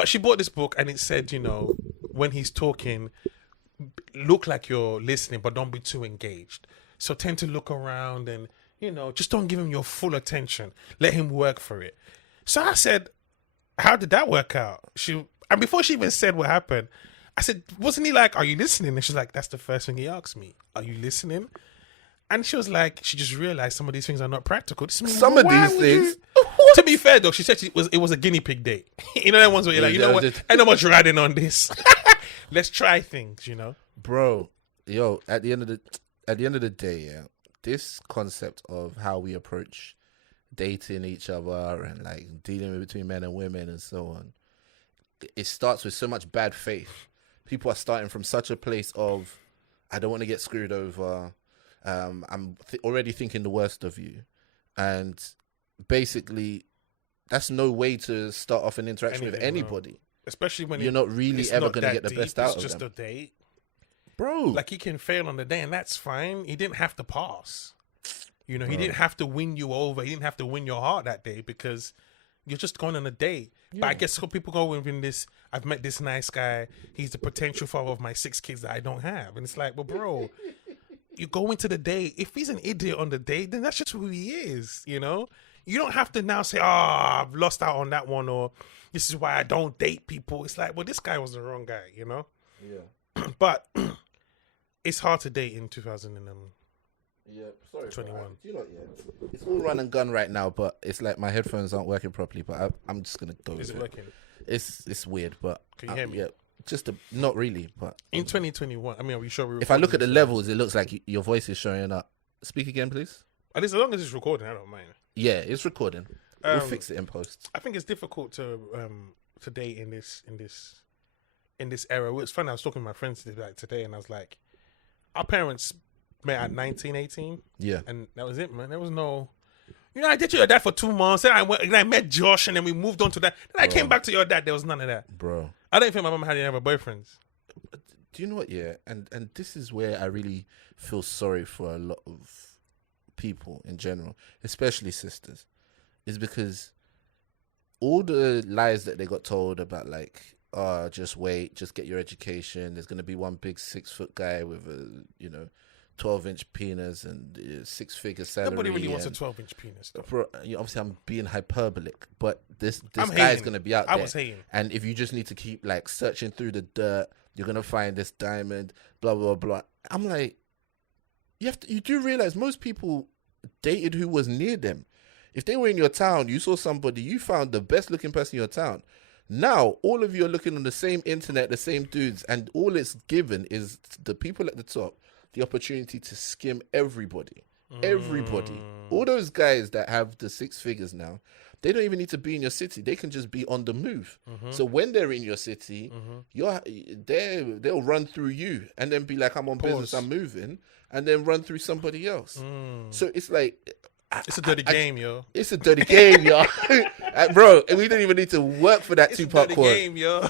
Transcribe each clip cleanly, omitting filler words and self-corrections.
But she bought this book and it said, when he's talking, look like you're listening, but don't be too engaged. So tend to look around and, just don't give him your full attention. Let him work for it. So I said, how did that work out? And before she even said what happened, I said, wasn't he like, are you listening? And she's like, that's the first thing he asked me. Are you listening? And she was like, she just realized some of these things are not practical. Some of these things. To be fair, though, she said it was a guinea pig date. You know that ones where you're like, what? Ain't no much riding on this. Let's try things, Bro, at the end of the day, yeah, this concept of how we approach dating each other and like dealing between men and women and so on, it starts with so much bad faith. People are starting from such a place of, I don't want to get screwed over. I'm already thinking the worst of you, and basically, that's no way to start off an interaction with anybody. Especially when you're not really ever going to get the best out of them. It's just a date, bro. Like, he can fail on the day, and that's fine. He didn't have to pass. He didn't have to win you over. He didn't have to win your heart that day because you're just going on a date. Yeah. But I guess people go within this, I've met this nice guy. He's the potential father of my 6 kids that I don't have. And it's like, well, bro, you go into the date. If he's an idiot on the date, then that's just who he is, You don't have to now say, I've lost out on that one, or this is why I don't date people. It's like, well, this guy was the wrong guy, Yeah. But it's hard to date in 2021. It's all run and gun right now, but it's like my headphones aren't working properly, but I'm just going to go with it. Is it working? It's weird, but... Can you hear me? Yeah. Not really, but... In 2021, I mean, are we sure if I look at the levels, it looks like your voice is showing up. Speak again, please. At least as long as it's recording, I don't mind. Yeah, it's recording. We'll fix it in post. I think it's difficult to date in this era. It's funny, I was talking to my friends today, and I was like, our parents met at 19, 18. Yeah. And that was it, man. There was no... I dated your dad for 2 months, then I met Josh, and then we moved on to that. Then I came back to your dad. There was none of that. Bro. I don't think my mom had any other boyfriends. Do you know what, yeah? And this is where I really feel sorry for a lot of people in general, especially sisters, is because all the lies that they got told about, like, just wait, just get your education. There's going to be one big 6-foot guy with a, 12-inch penis and 6-figure salary. Nobody really wants a 12-inch penis, though. Bro, obviously, I'm being hyperbolic, but this guy is going to be out there. I was hating. And if you just need to keep, like, searching through the dirt, you're going to find this diamond, blah, blah, blah. I'm like, you do realize most people dated who was near them. If they were in your town, you saw somebody, you found the best-looking person in your town. Now, all of you are looking on the same internet, the same dudes, and all it's given is the people at the top the opportunity to skim everybody. Everybody. All those guys that have the 6 figures now, they don't even need to be in your city. They can just be on the move. So when they're in your city, they'll run through you and then be like, I'm on business, I'm moving, and then run through somebody else. So it's like... It's a dirty game, yo. It's a dirty game, yo. Bro, we don't even need to work for that two-part chord. It's a dirty game, yo.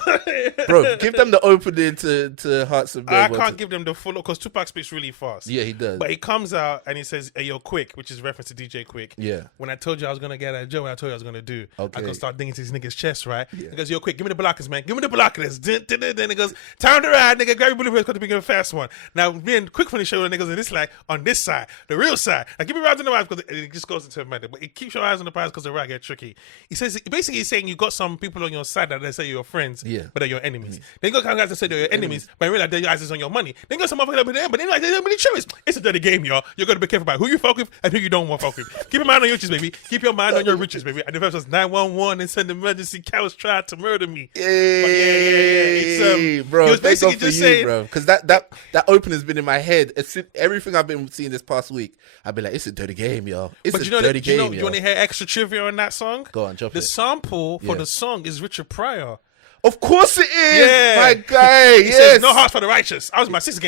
Bro, give them the opening to Hearts of I can't give them the full, because Tupac speaks really fast. Yeah, he does. But he comes out and he says, hey, yo, Quick, which is reference to DJ Quick. Yeah. When I told you I was going to get a job, I told you I was going to do. Okay. I going to start digging to this nigga's chest, right? Yeah. He goes, yo, Quick, give me the blockers, man. Give me the blockers. Then he goes, turn around, nigga, grab your bullet because to be the fast one. Now, me and Quick when he showed the niggas on this side, on this side, the real side. Now, give me rounds in the eyes because it just goes into a matter. But it keeps your eyes on the prize because the right get tricky. He says, basically, he's saying you got some people on your side that they say you're your friends, but they're your enemies. Then you got guys that say they're your enemies, but in real life, they're your eyes is on your money. Then you got some motherfuckers that be there, but they're like, they don't really choose. It's a dirty game, y'all. You're going to be careful about who you fuck with and who you don't want to fuck with. Keep your mind on your riches, baby. Keep your mind on your riches, baby. And the first was 911 and send emergency. Cows tried to murder me. Hey, bro, he was basically just saying, bro, because that opening's been in my head. It's everything I've been seeing this past week. I've been like, it's a dirty game, y'all. It's a dirty game, y'all. You want to hear extra trivia on that song? Go on, drop it. The sample for the song is Richard Pryor. Of course it is, my guy. He says, no hearts for the righteous. I was about 6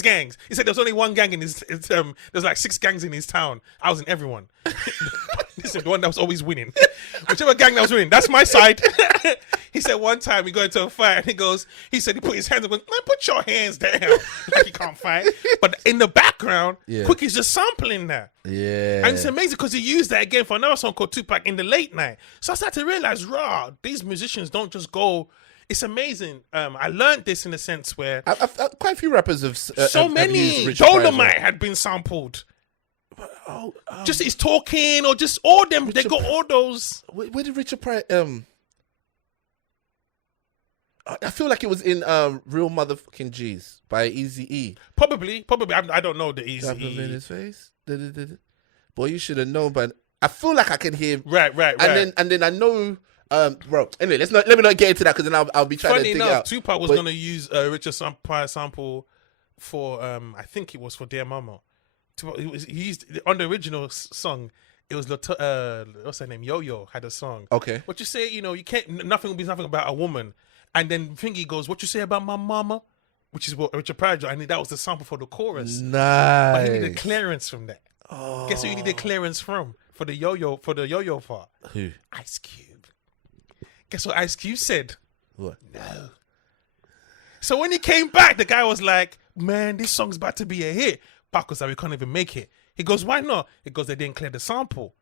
gangs. He said there was only one gang in his. There's like 6 gangs in his town. I was in everyone. This is the one that was always winning. Whichever gang that was winning, that's my side. He said one time he got into a fight and he said he put his hands up and went, man, put your hands down. Like he can't fight. But in the background, Quickie's just sampling that. Yeah. And it's amazing because he used that again for another song called Tupac in the Late Night. So I started to realize, these musicians don't just go. It's amazing. I learned this in a sense where quite a few rappers have many. used Richard Pryor. Dolomite had been sampled. Just he's talking or just all them. Richard, they got all those. Where did Richard Pryor? I feel like it was in Real Motherfucking G's by Eazy-E. Probably. I don't know the Eazy-E. In his face. Boy, you should have known, but I feel like I can hear. Right. And then I know. Bro. Anyway, let me not get into that because then I'll be trying to dig out. Tupac was gonna use a Richard Pryor sample for I think it was for Dear Mama. He used on the original song. It was what's her name? Yo-Yo had a song. Okay. What you say? You can't. Nothing will be nothing about a woman. And then Thingy goes, "What you say about my mama?" Which is what Richard Pryor. I mean, that was the sample for the chorus. Nice. But he needed clearance from that. Oh. Guess who you needed clearance from for the yo-yo part? Who? Ice Cube. Guess what Ice Cube said? What? No. So when he came back, the guy was like, "Man, this song's about to be a hit." Pac was like, "We can't even make it." He goes, "Why not?" He goes, "They didn't clear the sample."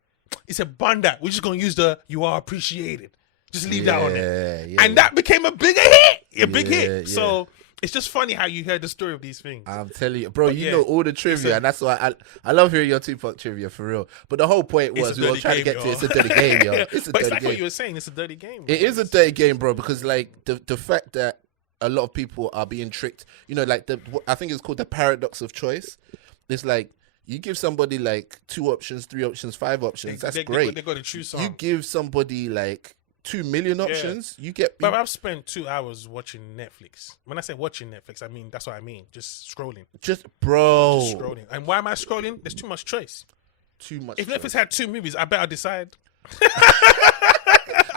He said, "Bun that. We're just gonna use the "You Are Appreciated." Just leave that on there. Yeah. And that became a bigger hit. A big hit. So it's just funny how you heard the story of these things. I'm telling you, bro, you know all the trivia, and that's why I love hearing your Tupac trivia for real. But the whole point was we were trying to get to it's a dirty game, yo. It's a but dirty it's like game. what you were saying, it's a dirty game. It is a dirty game, bro, because like the fact that a lot of people are being tricked, like I think it's called the paradox of choice. It's like you give somebody like 2 options, 3 options, 5 options. That's great. They got to choose song. You give somebody like 2 million options, you get. But I've spent 2 hours watching Netflix. When I say watching Netflix, I mean that's what I mean. Just scrolling. Just scrolling. And why am I scrolling? There's too much choice. Too much. If Netflix had 2 movies, I better decide.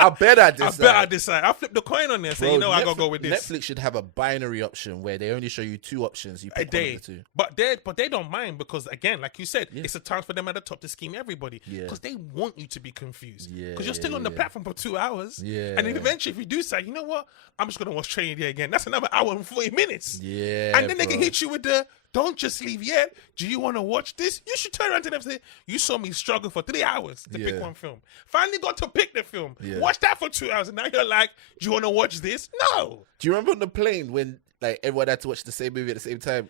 I bet I decide. I'll flip the coin on there. Say, I gotta go with this. Netflix should have a binary option where they only show you 2 options. You pick one of the 2. But they don't mind because again, like you said, it's a chance for them at the top to scheme everybody. Because they want you to be confused. Because you're still on the platform for 2 hours. Yeah. And eventually, if you do say, you know what, I'm just gonna watch Training Day again. That's another hour and 40 minutes. Yeah. And then they can hit you with the "Don't just leave yet. Do you want to watch this?" You should turn around to them and say, "You saw me struggle for 3 hours to pick one film. Finally got to pick the film. Watch that for 2 hours, and now you're like, do you want to watch this?" No. Do you remember on the plane when like everyone had to watch the same movie at the same time?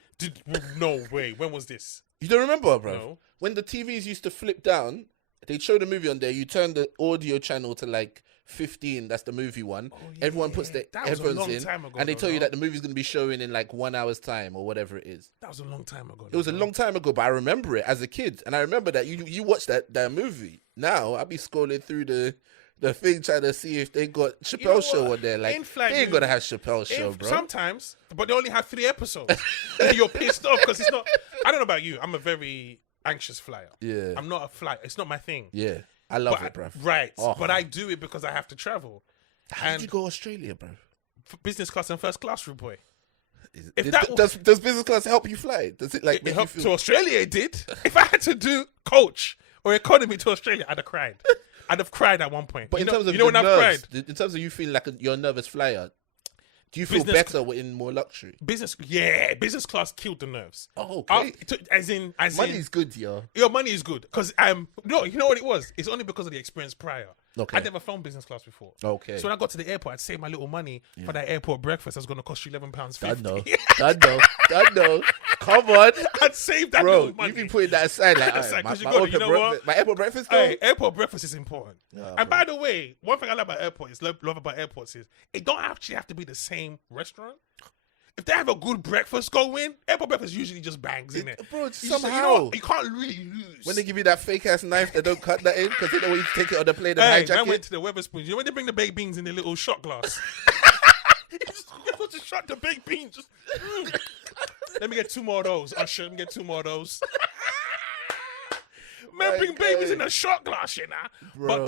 No way. When was this? You don't remember, bro? No. When the TVs used to flip down, they'd show the movie on there. You turn the audio channel to like 15. That's the movie one. Everyone puts their headphones in, and they tell you that the movie's going to be showing in like 1 hour's time or whatever it is. That was a long time ago. It was a long time ago, but I remember it as a kid, and I remember that you watched that movie. Now I'll be scrolling through the thing trying to see if they got Chappelle Show on there. Like they ain't gonna have Chappelle Show, bro. Sometimes, but they only have 3 episodes. You're pissed off because it's not. I don't know about you. I'm a very anxious flyer. Yeah, I'm not a flyer. It's not my thing. Yeah. I love it, bro. Right. Oh. But I do it because I have to travel. How did you go to Australia, bro? Business class and first class, rude boy. Does business class help you fly? Does it like it help to Australia? It did. If I had to do coach or economy to Australia, I'd have cried. I'd have cried at one point. But in terms of when I've cried, in terms of you feeling like you're a nervous flyer, do you feel better in more luxury? Business class killed the nerves. Oh, okay. As money's good, yo. Your money is good because no, you know what it was? It's only because of the experience prior. Okay. I'd never flown business class before. Okay. So when I got to the airport, I'd save my little money for that airport breakfast. That's going to cost you £11.50. Done know. Come on. I'd save that bro, little money. You've been putting that aside. Like, my airport breakfast, though? Hey, airport breakfast is important. And by the way, one thing I love about airports is it don't actually have to be the same restaurant. If they have a good breakfast going, airport breakfast usually just bangs in it. Bro, somehow. You can't really lose. When they give you that fake ass knife, they don't cut that in because they don't want you to take it on the plane and hijack I it. went to the Weatherspoons. You know when they bring the baked beans in the little shot glass? You're supposed to shot the baked beans. Just, Let me get 2 more of those. Usher, let me get 2 more of those. Man, bring babies in a shot glass, you know. But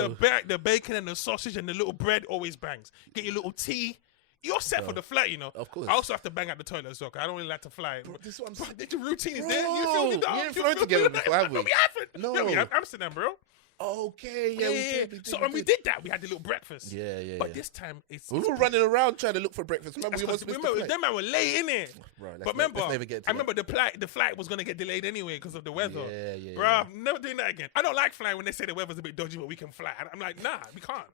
the bacon and the sausage and the little bread always bangs. Get your little tea. You're set for the flight, you know. Of course. I also have to bang out the toilet as well, because I don't really like to fly. Bro, this one, the routine is there. You feel me? We ain't flown together before, have we? No, we haven't. No. We have Amsterdam, bro. Okay, yeah, we did. So when we did that, we had the little breakfast. Yeah. But this time it's We were running around trying to look for breakfast. Remember, we almost missed the flight. them man were late, innit? Bro, But remember, let's never get to I remember the flight was gonna get delayed anyway because of the weather. Yeah. Bro, I'm never doing that again. I don't like flying when they say the weather's a bit dodgy, but we can fly. And I'm like, nah, we can't.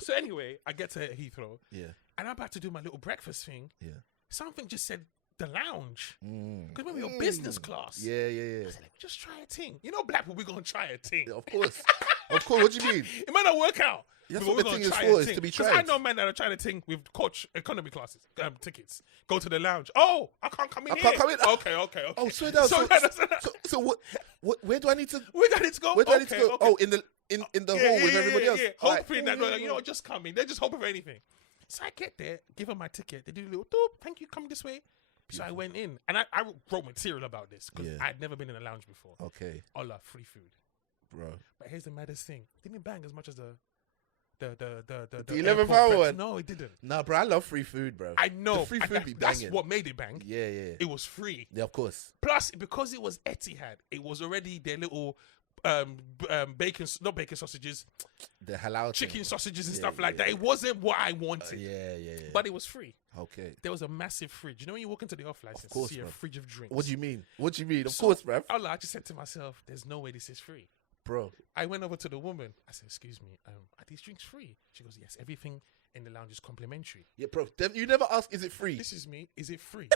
So anyway, I get to Heathrow. Yeah. And I'm about to do my little breakfast thing. Yeah. Something just said the lounge. Because when we were business class. Yeah. I said, let me just try a thing. You know, black people, we're going to try a thing. Of course. What do you mean? It might not work out. That's but what the thing is for, is to be tried. I know men that are trying to think with coach economy classes, tickets. Go to the lounge. Oh, I can't come in here. Okay. Oh, swear down. So what? Where do I need to? Where do I need to go? Where do I need to go? Oh, in the hall with everybody else. Yeah. Hoping that just come in. They're just hoping for anything. So I get there, give them my ticket. They do a little doop. Thank you. Come this way. So I went in and I wrote material about this because I'd never been in a lounge before. Okay. Ola, free food, bro. But here's the maddest thing: didn't bang as much as the 11th hour one. No, it didn't. Nah, bro, I love free food, bro. I know. The free food be banging. That's what made it bang. Yeah. It was free. Yeah, of course. Plus, because it was Etihad, it was already their little bacon, not bacon sausages, the halal chicken thing. sausages and stuff like that. It wasn't what I wanted. Yeah. But it was free. Okay. There was a massive fridge. You know when you walk into the off license, of course, you see bro. a fridge of drinks. What do you mean? Of course, bro. I just said to myself, "There's no way this is free." Bro, I went over to the woman. I said, "Excuse me, are these drinks free?" She goes, "Yes, everything in the lounge is complimentary." Yeah, bro. You never ask, is it free? This is me. Is it free?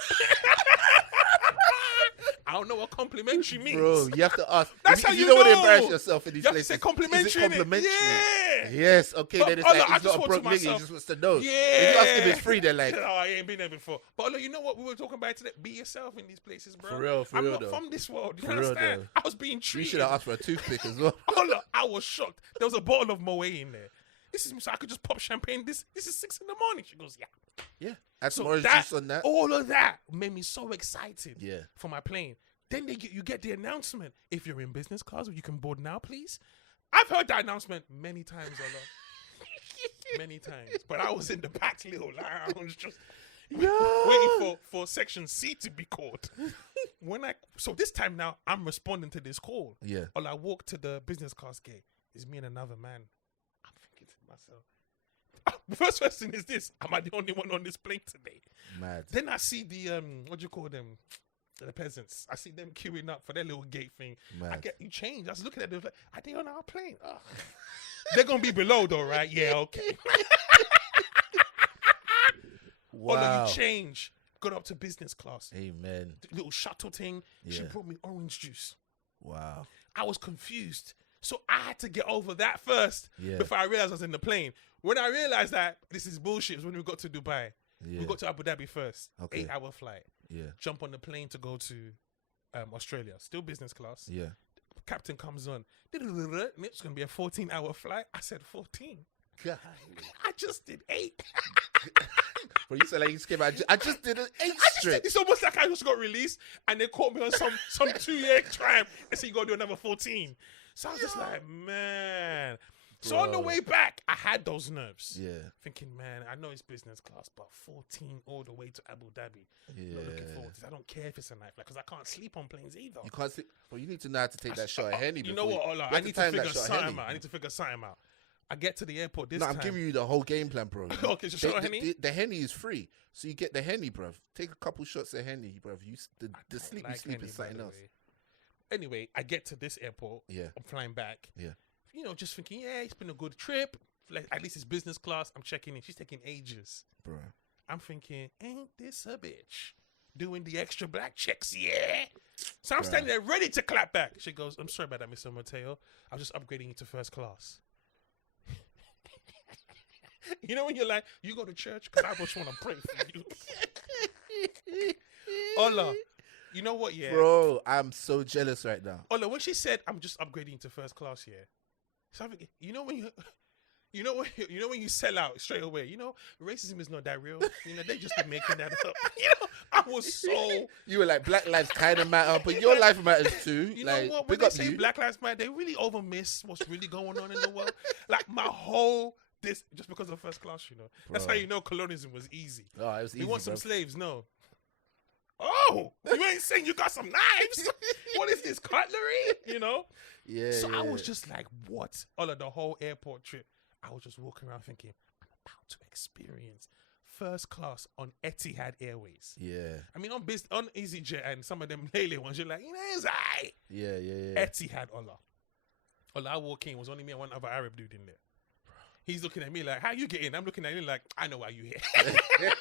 I don't know what complimentary means. Bro, you have to ask. That's how you don't want to know. embarrass yourself in these You places. have to say complimentary. Is it complimentary? Yeah. Yes, okay. But, then it's I like, he's just not a thought broke to nigga. He myself, just wants to know. Yeah. If you ask if it's free, they're like, oh, I ain't been there before. But look, you know what we were talking about today? Be yourself in these places, bro. For real, I'm though. not from this world. You For real, understand? though. I was being you treated. should have asked for a toothpick as well. Oh, look, I was shocked. There was a bottle of Moet in there. This is so I could just pop champagne. This is 6 a.m. She goes, yeah. Yeah. Add some So orange juice on that. all of that made me so excited. Yeah. For my plane. Then you get the announcement. If you're in business class, you can board now, please. I've heard that announcement many times, Ola. Many times. But I was in the packed little lounge just waiting for section C to be called. So this time now, I'm responding to this call. Yeah. Or I walk to the business class gate. It's me and another man. I'm thinking to myself, the first question is this: am I the only one on this plane today? Mad. Then I see the what do you call them? The peasants. I see them queuing up for their little gate thing. Mad. I get you change. I was looking at them like, are they on our plane? Oh. They're gonna be below though, right? Yeah, okay. Wow. Oh, you change. Got up to business class. Amen. The little shuttle thing. She Yeah. brought me orange juice. Wow. I was confused. So I had to get over that first before I realized I was in the plane. When I realized that this is bullshit was when we got to Dubai. Yeah. We got to Abu Dhabi first. Okay. 8-hour flight. Yeah. Jump on the plane to go to Australia. Still business class. Yeah. Captain comes on. It's going to be a 14-hour flight. I said 14. God. I just did 8. Bro, you said like you came out. I just did an 8 straight. It's almost like I just got released and they caught me on some 2-year crime and said you got to do another 14. So I was just like, man. So on the way back, I had those nerves. Yeah. Thinking, man, I know it's business class, but 14 all the way to Abu Dhabi. Yeah. Not looking forward to this. I don't care if it's a night flight because I can't sleep on planes either. You can't see. Well, you need to know how to take that shot of Henny. You know what, Ola? I need to figure something out. I need to figure something out. I get to the airport this time. I'm giving you the whole game plan, bro. Okay, so shot of Henny? The Henny is free. So you get the Henny, bro. Take a couple shots of Henny, bro. The sleep you sleep Henny, is something by the else. way. Anyway, I get to this airport. Yeah. I'm flying back. Yeah. You know, just thinking, yeah, it's been a good trip. Like, at least it's business class. I'm checking in. She's taking ages. Bro. I'm thinking, ain't this a bitch? Doing the extra black checks, yeah. So I'm standing there ready to clap back. She goes, I'm sorry about that, Mr. Mateo. I was just upgrading you to first class. You know when you're like, you go to church? Because I just want to pray for you. Ola, you know what, yeah? Bro, I'm so jealous right now. Ola, when she said, I'm just upgrading to first class, yeah. So I'm thinking, you know when you sell out straight away, you know, racism is not that real. You know, they just be making that up. You know, I was so... You were like, Black lives kind of matter, but your life matters too. You like, know what? When they say Black Lives Matter, they really overmiss what's really going on in the world. Like my whole... This just because of first class, you know. That's how you know colonialism was easy. Oh, it was easy. We want some bro. slaves, no. Oh, you ain't saying you got some knives? What is this, cutlery? You know? Yeah. So yeah. I was just like, what? All of the whole airport trip, I was just walking around thinking, I'm about to experience first class on Etihad Airways. Yeah. I mean, on EasyJet and some of them Lele ones, you're like, you know, it's aight. Yeah. Etihad, Ola, I walk in, was only me and one other Arab dude in there. He's looking at me like, how you get in? I'm looking at him like, I know why you here.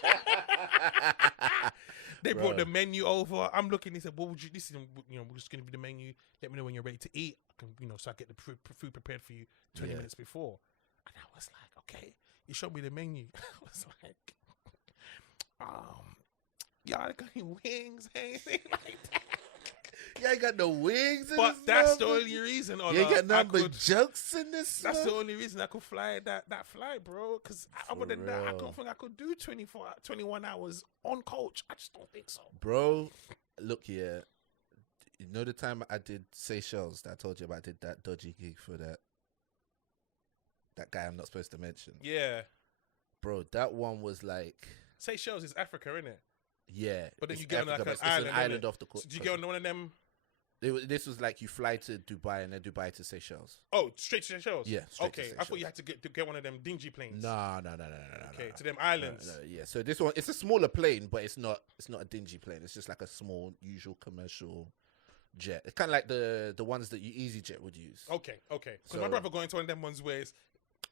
They brought the menu over. I'm looking. He said, "What would you? This is, we're just gonna be the menu. Let me know when you're ready to eat. I can, so I get the food prepared for you 20 minutes before." And I was like, "Okay." He showed me the menu. I was like, y'all got any wings, anything like that? You ain't got no wings in But this that's the motherfucker? only reason. You ain't got nothing but jokes in this. That's stuff? the only reason I could fly that flight, bro. Because other than that, I don't think I could do 21 hours on coach. I just don't think so. Bro, look here. You know the time I did Seychelles that I told you about? I did that dodgy gig for that guy I'm not supposed to mention. Yeah. Bro, that one was like... Seychelles is Africa, innit? Yeah. But then you get on like an island. It's an island off the coast. So do you get on one of them... This was like you fly to Dubai and then Dubai to Seychelles. Oh, straight to Seychelles? Yeah, straight to Seychelles. I thought you had to get one of them dingy planes. No. Okay, to them islands. No, yeah. So this one, it's a smaller plane, but it's not a dingy plane. It's just like a small, usual commercial jet. It's kind of like the ones that EasyJet would use. Okay. Because my brother going to one of them ones where it's...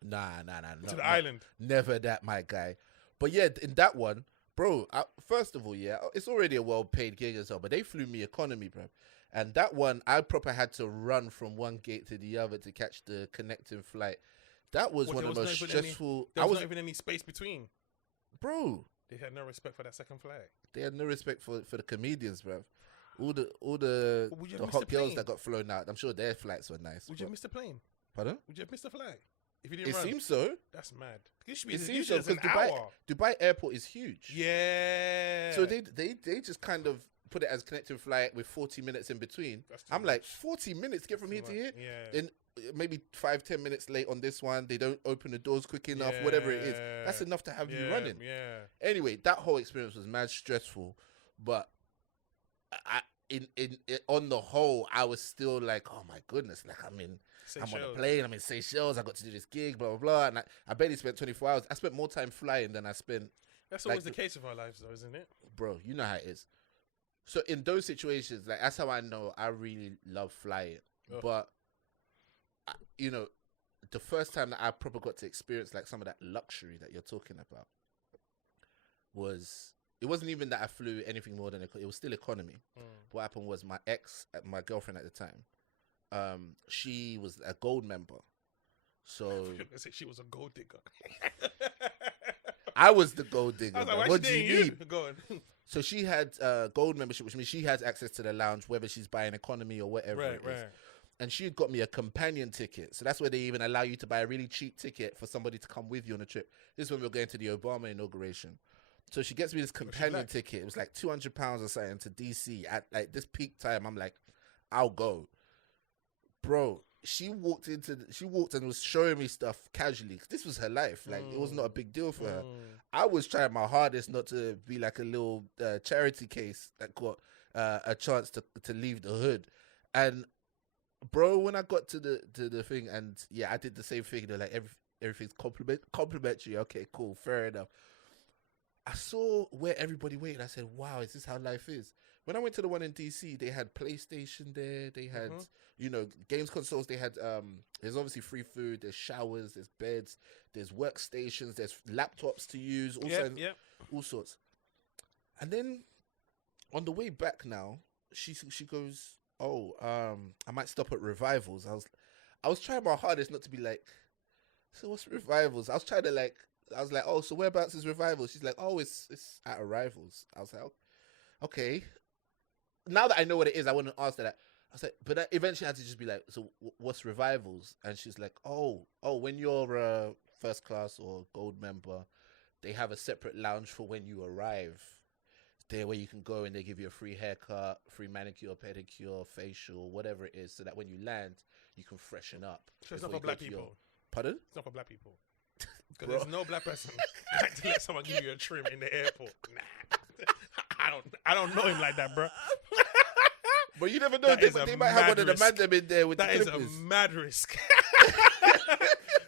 Nah. To the island. Never that, my guy. But yeah, in that one, bro, first of all, yeah, it's already a well-paid gig as well, but they flew me economy, bro. And that one, I proper had to run from one gate to the other to catch the connecting flight. That was one of the most stressful... There was not even any space between. Bro. They had no respect for that second flight. They had no respect for the comedians, bro. All the hot girls that got flown out, I'm sure their flights were nice. Would you have missed the plane? Pardon? Would you have missed the flight? If you didn't It run? seems so. That's mad. It seems so because Dubai airport is huge. Yeah. So they just kind of put it as connecting flight with 40 minutes in between. I'm like, 40 minutes to get from here to here? Yeah. Then maybe 5-10 minutes late on this one. They don't open the doors quick enough, whatever it is. That's enough to have you running. Yeah. Anyway, that whole experience was mad stressful. But on the whole, I was still like, oh my goodness, like I'm on a plane, I'm in Seychelles, I got to do this gig, blah, blah, blah. And I barely spent 24 hours. I spent more time flying than I spent. That's always the case of our lives, though, isn't it? Bro, you know how it is. So in those situations, like that's how I know I really love flying. Oh. But the first time that I probably got to experience like some of that luxury that you're talking about it wasn't even that I flew anything more than it was still economy. What happened was my girlfriend at the time, she was a gold member. So she was a gold digger. I was the gold digger. I was like, what do you mean? Go on. So she had gold membership, which means she has access to the lounge, whether she's buying economy or whatever it is. Right. And she had got me a companion ticket. So that's where they even allow you to buy a really cheap ticket for somebody to come with you on a trip. This is when we were going to the Obama inauguration. So she gets me this companion ticket. It was like £200 or something to DC at like this peak time. I'm like, I'll go. Bro, she walked and was showing me stuff casually. 'Cause this was her life. Like it was not a big deal for her. I was trying my hardest not to be like a little charity case that got a chance to leave the hood. And bro, when I got to the thing, and yeah, I did the same thing. They're like everything's complimentary. Okay, cool, fair enough. I saw where everybody waited. I said, wow, is this how life is? When I went to the one in DC, they had PlayStation there. They had, games consoles. They had, there's obviously free food. There's showers. There's beds. There's workstations. There's laptops to use. All sorts. And then on the way back now, she goes, oh, I might stop at Revivals. I was trying my hardest not to be like, so what's Revivals? I was like, oh, so whereabouts is Revivals? She's like, oh, it's at Arrivals. I was like, okay. Now that I know what it is, I wouldn't ask that. I was like, but I eventually had to just be like, so what's Revivals? And she's like, oh, when you're a first class or gold member, they have a separate lounge for when you arrive. There where you can go and they give you a free haircut, free manicure, pedicure, facial, whatever it is, so that when you land, you can freshen up. So it's not for black people. Pardon? It's not for black people. Because there's no black person like to let someone give you a trim in the airport. Nah. I I don't know him like that, bro. But you never know. That is They a might have mad one of the risk. man them in there with That the is clippers. a mad risk.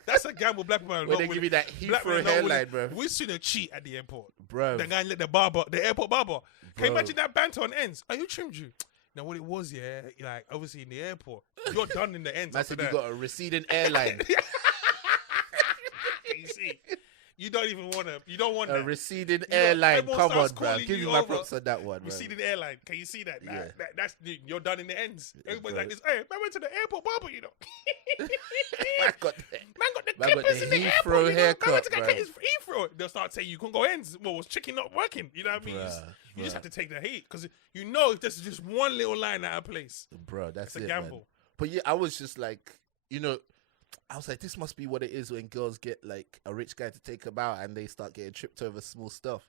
That's a gamble black people are When not they give willing- you that black men Heathrow are not hairline, willing- bro. We've seen a cheat at the airport. Bro. The guy let the airport barber. Can you Bro. imagine that banter on ends? Are you trimmed you? Now what it was, yeah, like obviously in the airport, you're done in the ends. I after said you that. got a receding airline. You see, you don't even want to. You don't want A that. receding You know, airline. everyone Come on, starts bro. calling Give you me my over. props on that one, bro. Receding airline. Can you see that? Yeah. That's you're done in the ends. Everybody's bro. like this. Hey, man went to the airport barber, you know. I got that. Man got the Man got clippers the in the Heathrow airport. You know? Man haircut, went to go bro. get his Heathrow. They'll start saying you couldn't go ends. Well, was chicken not working? You know what I mean? You just Bruh. have to take the heat because you know if there's just one little line out of place, Bro, that's it's a it, gamble. man. But yeah, I was just like, I was like, this must be what it is when girls get like a rich guy to take them out and they start getting tripped over small stuff.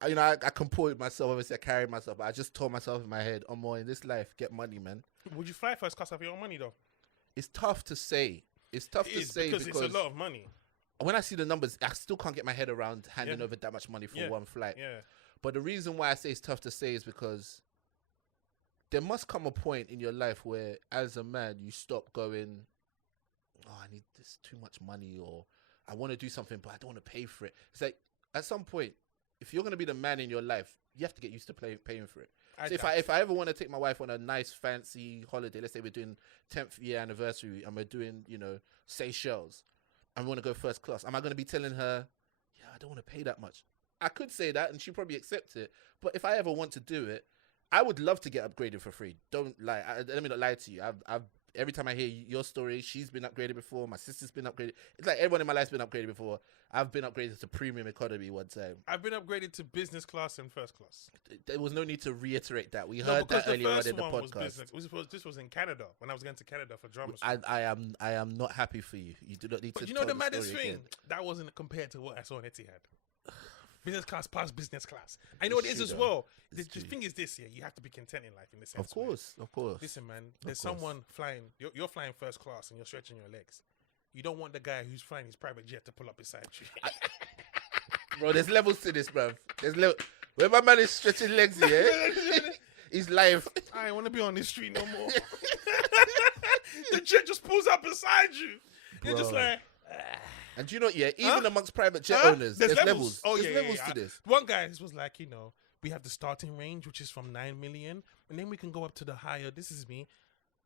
I comported myself. Obviously, I carried myself. But I just told myself in my head, "I'm more in this life. Get money, man." Would you fly first class of your own money though? It's tough to say. It's tough It to is, say because it's a lot of money. when I see the numbers, I still can't get my head around handing Yeah. over that much money for Yeah. one flight. Yeah. But the reason why I say it's tough to say is because there must come a point in your life where, as a man, you stop going, "Oh, I need this too much money," or "I want to do something, but I don't want to pay for it." It's like at some point, if you're going to be the man in your life, you have to get used to paying for it. So if I ever want to take my wife on a nice fancy holiday, let's say we're doing 10th year anniversary and we're doing, Seychelles, and we want to go first class, am I going to be telling her, "Yeah, I don't want to pay that much"? I could say that and she'd probably accept it. But if I ever want to do it, I would love to get upgraded for free. Don't lie. Let me not lie to you. I've every time I hear your story, she's been upgraded before. My sister's been upgraded. It's like everyone in my life's been upgraded before. I've been upgraded to premium economy one time. I've been upgraded to business class and first class. There was no need to reiterate that. We No, heard because that earlier on in the was podcast. business. This was in Canada when I was going to Canada for drama school. I am not happy for you. You do not need But to. you know tell the maddest story thing? again. That wasn't compared to what I saw on Etihad. Business class past business class. I know It's it is true, as though. well. The It's true. thing is this, you have to be content in life in the sense. Of course. Listen, man, there's course. someone flying. You're flying first class and you're stretching your legs. You don't want the guy who's flying his private jet to pull up beside you. Bro, there's levels to this, bro. When my man is stretching legs here, he's live. I ain't want to be on this street no more. The jet just pulls up beside you. You're just Bro. like. And do you know, even Huh? amongst private jet Huh? owners, there's levels. Oh, There's yeah, levels yeah, to yeah. this. One guy was like, we have the starting range, which is from 9 million, and then we can go up to the higher. This is me.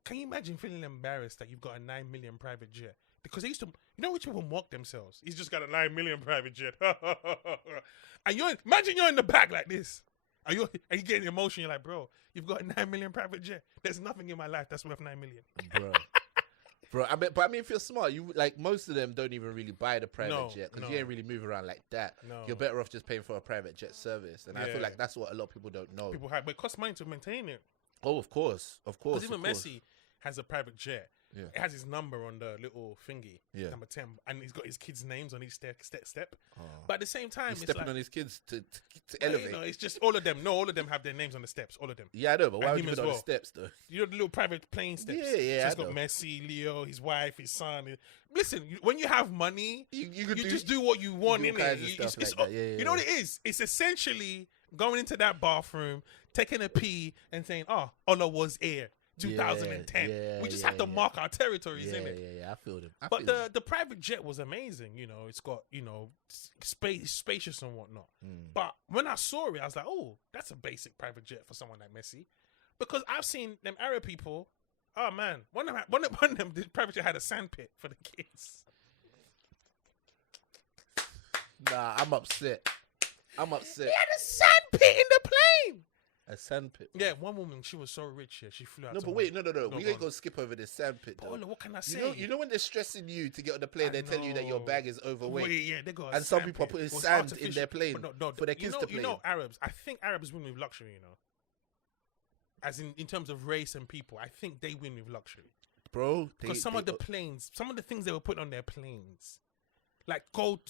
Can you imagine feeling embarrassed that you've got a 9 million private jet? Because they used to, which people mock themselves. He's just got a 9 million private jet. And imagine you're in the back like this. Are you getting emotion? You're like, bro, you've got a 9 million private jet. There's nothing in my life that's worth 9 million. Bro, I mean, if you're smart, you like most of them don't even really buy the private No, jet because no. you ain't really move around like that. No. You're better off just paying for a private jet service, and I feel Yeah. like that's what a lot of people don't know. People have, but it costs money to maintain it. Oh, of course. Because even of course. Messi has a private jet. Yeah. It has his number on the little thingy, Yeah. number 10, and he's got his kids' names on each step. Oh. But at the same time, He's it's stepping like, on his kids to you elevate. know, it's just all of them. No, all of them have their names on the steps. All of them. Yeah, I know, but why And would him you as put it on the well. steps though? You know the little private plane steps. Yeah, yeah, So it's I got know. Messi, Leo, his wife, his son. Listen, when you have money, You you just do what you want do in all kinds of it. stuff like that. Yeah, You know what it is? It's essentially going into that bathroom, taking a pee, and saying, "Oh, Ola was here, 2010." yeah, we just yeah, have to yeah. mark our territories, Yeah, innit? yeah, I feel them. But the private jet was amazing. It's got spacious and whatnot. But when I saw it, I was like, oh, that's a basic private jet for someone like Messi, because I've seen them Arab people. Oh man, one of them, the private jet had a sandpit for the kids. Nah, I'm upset. I'm upset. They had a sandpit in the plane. A sandpit. Yeah, one woman, she was so rich. Yeah, she flew out. No, to but wait, one- no. Go We on. ain't gonna skip over this sandpit though. Ola, what can I say? You know when they're stressing you to get on the plane, I they tell you that your know. bag is overweight. Wait, yeah, they got a And some people are sandpit. putting It was sand in artificial. their plane But no, for their kids to play You know, in. Arabs. I think Arabs win with luxury. As in terms of race and people, I think they win with luxury. Bro, Because some of the planes, some of the things they were putting on their planes, like gold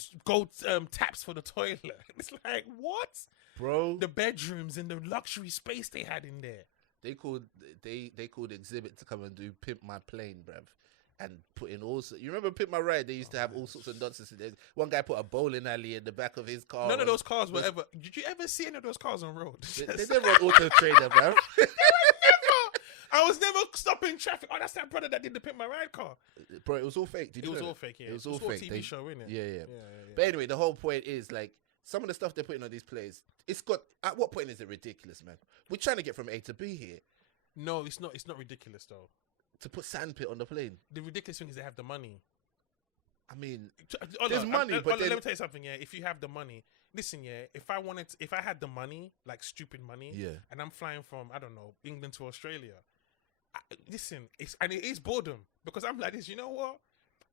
taps for the toilet. It's like, what? bro, The bedrooms and the luxury space they had in there. they called exhibit to come and do pimp my plane, bruv. and putting you remember Pimp My Ride? They used to have all sorts of nonsense. One guy put a bowling alley in the back of his car. None of those cars were ever. Did you ever see any of those cars on road? They never on Auto Trader, bro. I was never stopping traffic. Oh, that's that brother that did the Pimp My Ride car. Bro, it was all fake. Did you It was know all that? fake, yeah. It was all fake. TV show, innit? Yeah. But anyway, the whole point is like some of the stuff they're putting on these plays. It's got. At what point is it ridiculous, man? We're trying to get from A to B here. No, it's not. It's not ridiculous though. To put sandpit on the plane. The ridiculous thing is they have the money. I mean, Hold there's on, money, but then... let me tell you something. Yeah, if you have the money, listen. Yeah, if I had the money, like stupid money, Yeah. and I'm flying from I don't know England to Australia. Listen, it is boredom because I'm like this. You know what?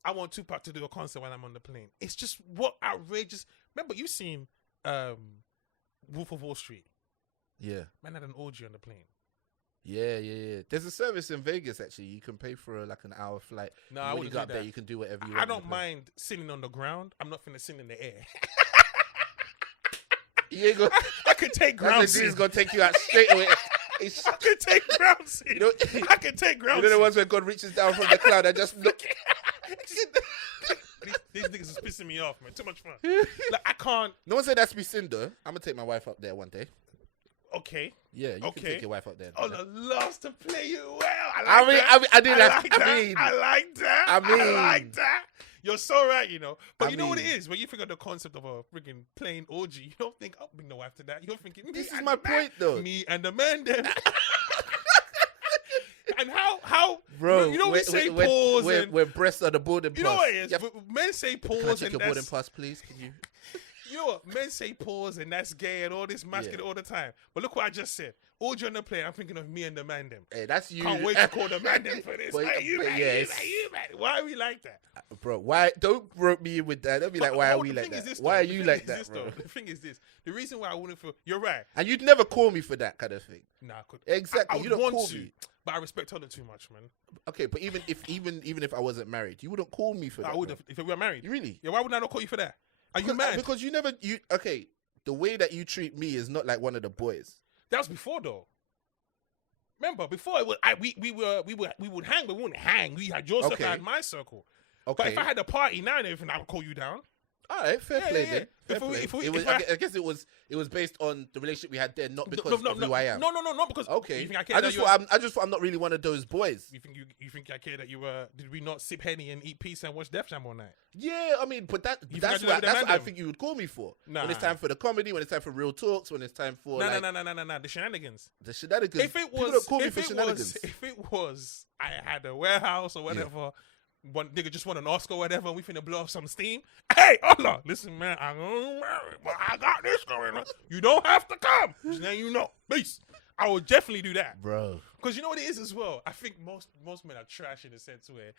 I want Tupac to do a concert when I'm on the plane. It's just what outrageous. Remember, you seen Wolf of Wall Street? Yeah. Man had an orgy on the plane. Yeah. There's a service in Vegas actually. You can pay for like an hour flight. No, and I when you wouldn't got do up there, that. you can do whatever you want. I don't mind sitting on the ground. I'm not finna sit in the air. You ain't gonna, I could take ground He's seat. gonna take you out straight away. I could take ground seat. You know, I could take ground you know the seat. ones where God reaches down from the cloud and just look. These niggas is pissing me off, man. Too much fun. Like I can't. No one said that's be sin though. I'm gonna take my wife up there one day. Okay. Yeah, you can take your wife up there. Oh, the loves to play you well. I mean, that. I did that. Like that. I like that. I mean- I like that. You're so right, you know. But I you know what it mean- is? When you think of the concept of a freaking plain orgy, you don't think, I'll bring no wife to that. You're thinking, This is and my the man- point, though. Me and the man then. And how, Bro, you know we say pause and, where breasts are the boarding pass. you know what it is? You have- Men say Can I pause check and your boarding that's, pass, please? Can you? you know what? Men say pause and that's gay and all this masculine all the time. But look what I just said. Orgy on the plane, I'm thinking of me and the man them. Hey, that's you. Can't wait to call the man them for this. But- Hey, you but man, yes. you man. Why are we like that? Bro, why? Don't rope me in with that. Don't be like, why are we the like thing is that? this, Why though. are The you thing like is that, this, bro? though. The thing is this. The reason why I wouldn't feel... You're right. And you'd never call me for that kind of thing. Nah, I could... Exactly. I You would don't want call to, me. but I respect her too much, man. Okay, but even if I wasn't married, you wouldn't call me for that. I would bro. have... If we were married. Really? Yeah, why would I not call you for that? Are you mad? Because you never. Okay. The way that you treat me is not like one of the boys. That was before, though. Remember, before it was... we would hang, but we wouldn't hang. We had your circle, Okay. I had my circle. Okay. But if I had a party now and everything, I would call you down. All right, fair Yeah, play yeah, then. yeah. Fair If we- play. if we- I guess it was based on the relationship we had then, not because of who I am. No, not because... Okay. You think I care I that just you're... thought I'm not really one of those boys. You think I care that you were? Did we not sip Henny and eat pizza and watch Def Jam all night? Yeah, I mean, but think I that's do what that with the I man think you would call me for. Nah. When it's time for the comedy, when it's time for real talks, when it's time for No, like, the shenanigans. the shenanigans. If it People was, don't call me for shenanigans. if it was, I had a warehouse or whatever. One nigga just won an Oscar or whatever, and we finna blow off some steam. Hey, Ola, listen, man, I'm gonna marry, but I got this going on. You don't have to come. Just now you know. Peace. I would definitely do that. Bro. Because you know what it is as well? I think most men are trash in the sense where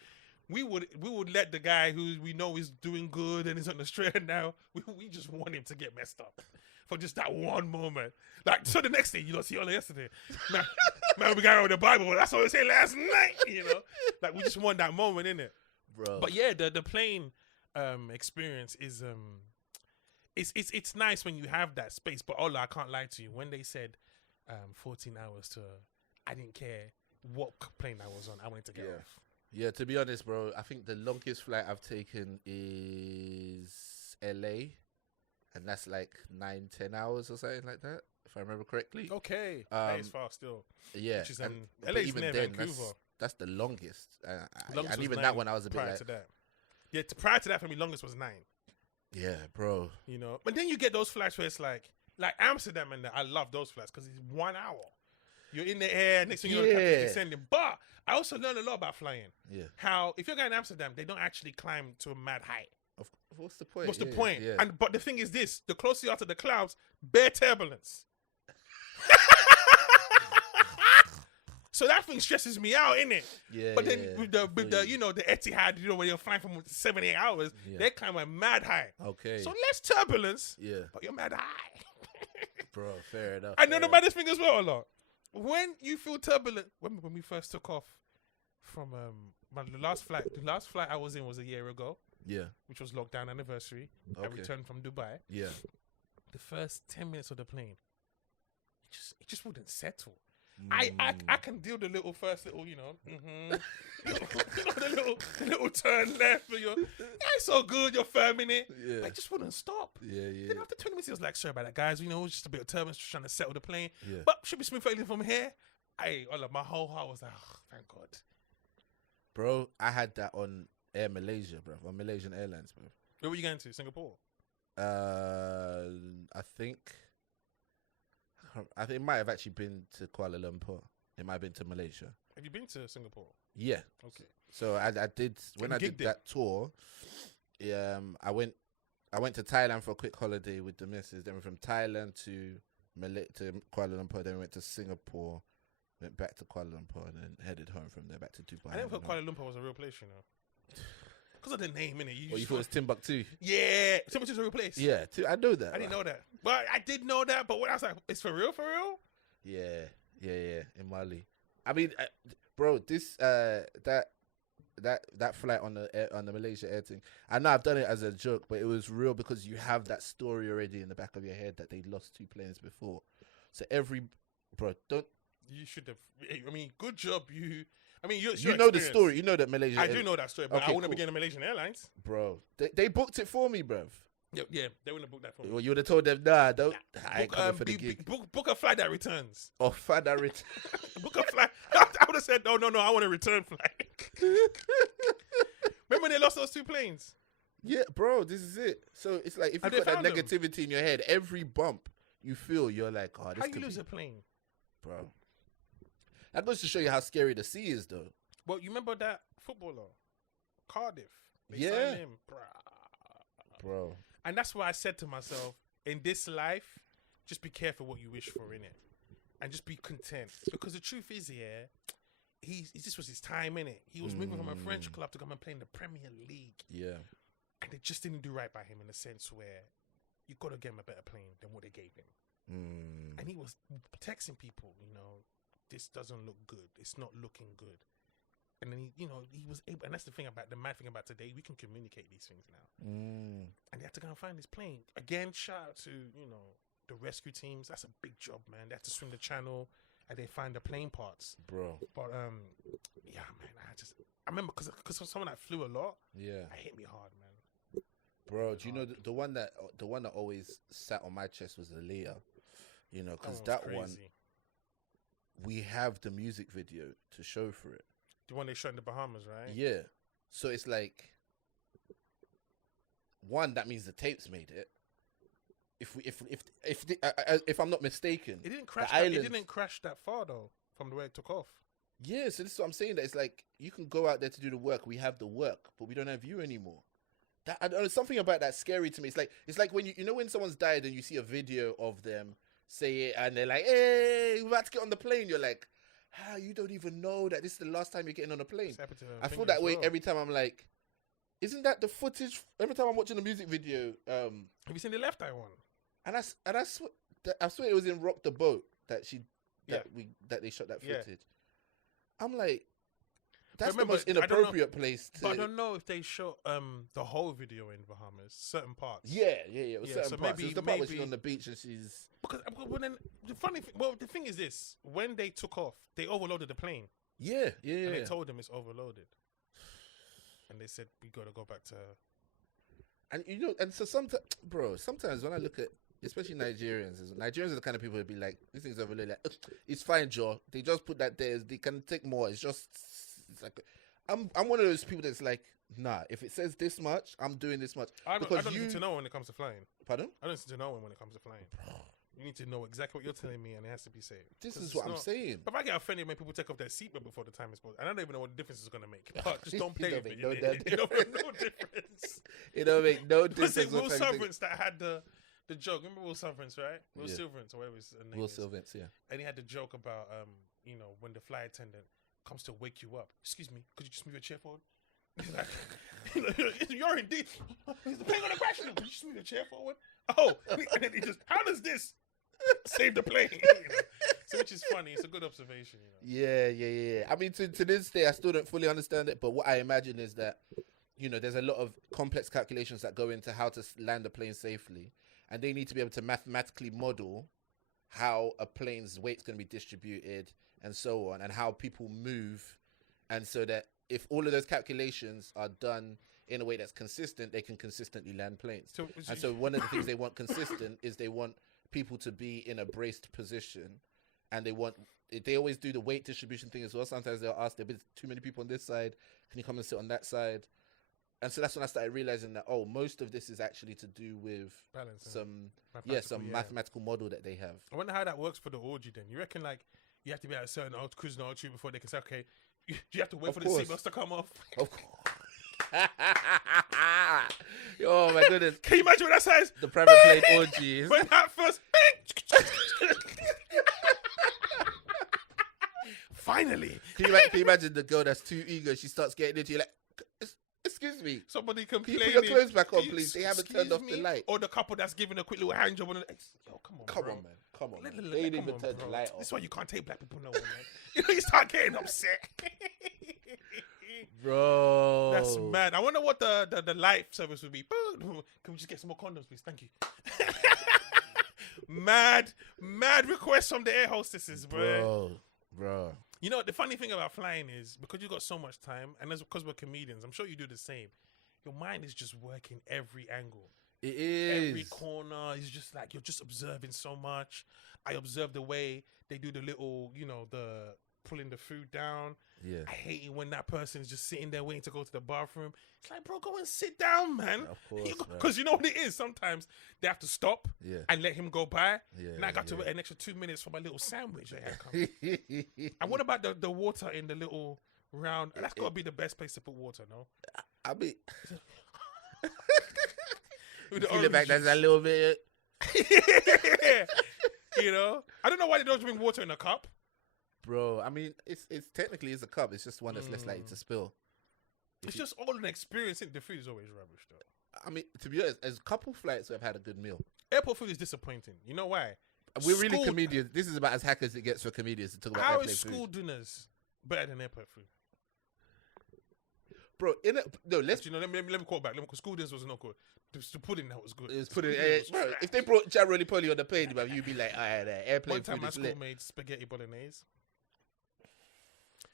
we would let the guy who we know is doing good and is on the straight now, we just want him to get messed up for just that one moment. Like, so the next day, you don't see Ola yesterday. Man, we got out with the Bible, but that's what we said last night, you know? Like, we just want that moment, innit? Bro. But yeah, the plane experience is it's nice when you have that space. But Ola, I can't lie to you. When they said 14 hours to, I didn't care what plane I was on. I wanted to get off. Yeah, to be honest, bro, I think the longest flight I've taken is LA, and that's like 9-10 hours or something like that, if I remember correctly. Okay, that is far still. Yeah, Which is but LA's even near then, Vancouver. that's the longest. Longest And was even 9 that one, I was a bit prior like, to that. Yeah, prior to that for me, longest was 9. yeah, bro. You know, but then you get those flights where it's like Amsterdam and that. I love those flights because it's 1 hour. You're in the air, next thing you know, the captain's descending. But I also learned a lot about flying. Yeah. How if you're going to Amsterdam, they don't actually climb to a mad height. What's the point? What's the point? Yeah. And but the thing is this: the closer you are to the clouds, bare turbulence. So that thing stresses me out, innit? Yeah. But then with the you know the Etihad, you know when you're flying for 7-8 hours, they climb a mad high. Okay. So less turbulence. Yeah. But you're mad high. Bro, fair enough. I know the maddest thing as well, a lot. When you feel turbulent, when we first took off from the last flight I was in was a year ago. Yeah. Which was lockdown anniversary. I Okay. returned from Dubai. Yeah. The first 10 minutes of the plane, it just wouldn't settle. I can deal the little first little, you know, the little turn left for your. It's so good, you're firm in it. Yeah. I just wouldn't stop. Yeah. Then after 20 minutes, it was like, sorry about that, guys. You know, it was just a bit of turbulence, just trying to settle the plane. Yeah. But should be smooth sailing from here. My whole heart was like, oh, thank God. Bro, I had that on Air Malaysia, bro. On Malaysian Airlines, bro. Where were you going to? Singapore? I think it might have actually been to Kuala Lumpur. It might have been to Malaysia. Have you been to Singapore? Yeah. Okay. So I did when I did that tour. I went to Thailand for a quick holiday with the missus. Then from Thailand to Kuala Lumpur. Then we went to Singapore. Went back to Kuala Lumpur and then headed home from there back to Dubai. I didn't thought Kuala Lumpur was a real place, you know. Because of the name, innit? You thought it was Timbuktu? Yeah. Timbuktu's a real place. Yeah, I know that. I didn't know that. But I did know that. But when I was like, it's for real, for real? Yeah. In Mali. I mean, bro, this that flight on the Malaysia Air thing. I know I've done it as a joke, but it was real because you have that story already in the back of your head that they lost 2 planes before. So don't. You should have. I mean, good job. You know the story. You know that Malaysia. I do know that story, but okay, I wouldn't be getting Malaysian Airlines. Bro, they booked it for me, bruv. Yeah, they wouldn't have booked that for me. Well, you would have told them, nah, don't. I ain't coming for the gig. Book a flight that returns. Or flight that returns. Book a flight. I would have said, no, I want a return flight. Remember when they lost those 2 planes? Yeah, bro, this is it. So it's like if you got that negativity in your head, every bump you feel, you're like, oh, this how could you lose a plane, bro. That goes to show you how scary the sea is, though. Well, you remember that footballer, Cardiff? They Yeah, signed him, bro. And that's why I said to myself, in this life, just be careful what you wish for, innit? And just be content. Because the truth is, yeah, this was his time, innit? He was moving from a French club to come and play in the Premier League. Yeah. And they just didn't do right by him in the sense where you got to give him a better plane than what they gave him. And he was texting people, you know, this doesn't look good. It's not looking good. And then he was able, and that's the mad thing about today, we can communicate these things now. And they had to go and find his plane. Again, shout out to, the rescue teams. That's a big job, man. They had to swim the channel and they find the plane parts. Bro. But yeah, man, I remember because someone that flew a lot, yeah, it hit me hard, man. Bro, do you know the one that always sat on my chest was the Leah, because that crazy. one, we have the music video to show for it. The one they shot in the Bahamas, right? Yeah. So it's like, one, that means the tapes made it. If I'm not mistaken, it didn't crash. It didn't crash that far though from the way it took off. Yeah, so this is what I'm saying. That it's like you can go out there to do the work. We have the work, but we don't have you anymore. There's something about that scary to me. It's like when when someone's died and you see a video of them say it and they're like, "Hey, we're about to get on the plane." You're like, "How you don't even know that this is the last time you're getting on a plane?" I feel that way every time. I'm like, isn't that the footage? Every time I'm watching a music video, have you seen the Left Eye one? And I swear it was in Rock the Boat that they shot that footage. Yeah. I'm like, that's the most inappropriate place to. But I don't know if they shot the whole video in Bahamas, certain parts. Yeah. It was certain parts. It was the part where she's on the beach and she's. Because then the thing is this: when they took off, they overloaded the plane. Yeah. And they told them it's overloaded, and they said we got to go back to. And so sometimes when I look at, especially Nigerians are the kind of people who'd be like, these things are really like, it's fine, Joe. They just put that there. They can take more. It's like, I'm one of those people that's like, nah, if it says this much, I'm doing this much. I don't need to know when it comes to flying. Pardon? I don't need to know when it comes to flying. You need to know exactly what you're telling me, and it has to be safe. This is what I'm saying. But if I get offended when people take off their seatbelt before the time is supposed, and I don't even know what the difference is going to make. But just don't play with it. It don't make no difference. It don't make no difference. Was it Will Severance that had the joke? Remember Will Severance, right? Will Severance, or whatever his name Will is. Severance, yeah. And he had the joke about, when the flight attendant comes to wake you up. Excuse me, could you just move your chair forward? He's like, you're indeed. Is the plane going to crash? Could you just move your chair forward? Oh, and then he just, how does this save the plane? So, which is funny. It's a good observation. Yeah. I mean, to this day, I still don't fully understand it. But what I imagine is that, there's a lot of complex calculations that go into how to land a plane safely. And they need to be able to mathematically model how a plane's weight's going to be distributed and so on, and how people move, and so that if all of those calculations are done in a way that's consistent, they can consistently land planes. So one of the things they want consistent is they want people to be in a braced position, and they always do the weight distribution thing as well. Sometimes they'll ask, there'll be too many people on this side, can you come and sit on that side? And so that's when I started realizing that, most of this is actually to do with some mathematical model that they have. I wonder how that works for the orgy then. You reckon like you have to be at a certain cruising altitude before they can say, okay, you have to wait for the seatbelts to come off? Of course. Oh my goodness. Can you imagine what that says? The private plane orgies. When that first... Finally. Can you imagine the girl that's too eager? She starts getting into you like, excuse me. Somebody complaining. Can you put your clothes back on, please? They haven't turned off the light. Or the couple that's giving a quick little hand job on the... Yo, come on, man. Come on. They ain't even turned the light off. This is why you can't take black people nowhere, man. You start getting upset. Bro. That's mad. I wonder what the life service would be. Can we just get some more condoms, please? Thank you. Mad requests from the air hostesses, bro. You know, the funny thing about flying is because you got so much time, and that's because we're comedians, I'm sure you do the same. Your mind is just working every angle. It is. Every corner is just like, you're just observing so much. I observe the way they do the little, the pulling the food down. Yeah. I hate it when that person is just sitting there waiting to go to the bathroom. It's like, bro, go and sit down, man. Yeah, of course. Because you know what it is? Sometimes they have to stop and let him go by. Yeah, and I got to wait an extra 2 minutes for my little sandwich. And what about the water in the little round? That's got to be the best place to put water, no? I mean... Feel it back, that's a little bit... I don't know why they don't drink water in a cup. Bro, I mean, it's technically a cup. It's just one that's less likely to spill. It's just all an experience. The food is always rubbish, though. I mean, to be honest, there's a couple flights where I've had a good meal. Airport food is disappointing. You know why? We're really comedians. This is about as hackers as it gets for comedians to talk about airplane food. How is school dinners better than airport food? Bro, let's... let me call back. Because school dinners was not good. The pudding that was good. It was pudding. Bro, if they brought Roly Poly on the plane, you'd be like, airplane food is lit. One time my school made spaghetti bolognese.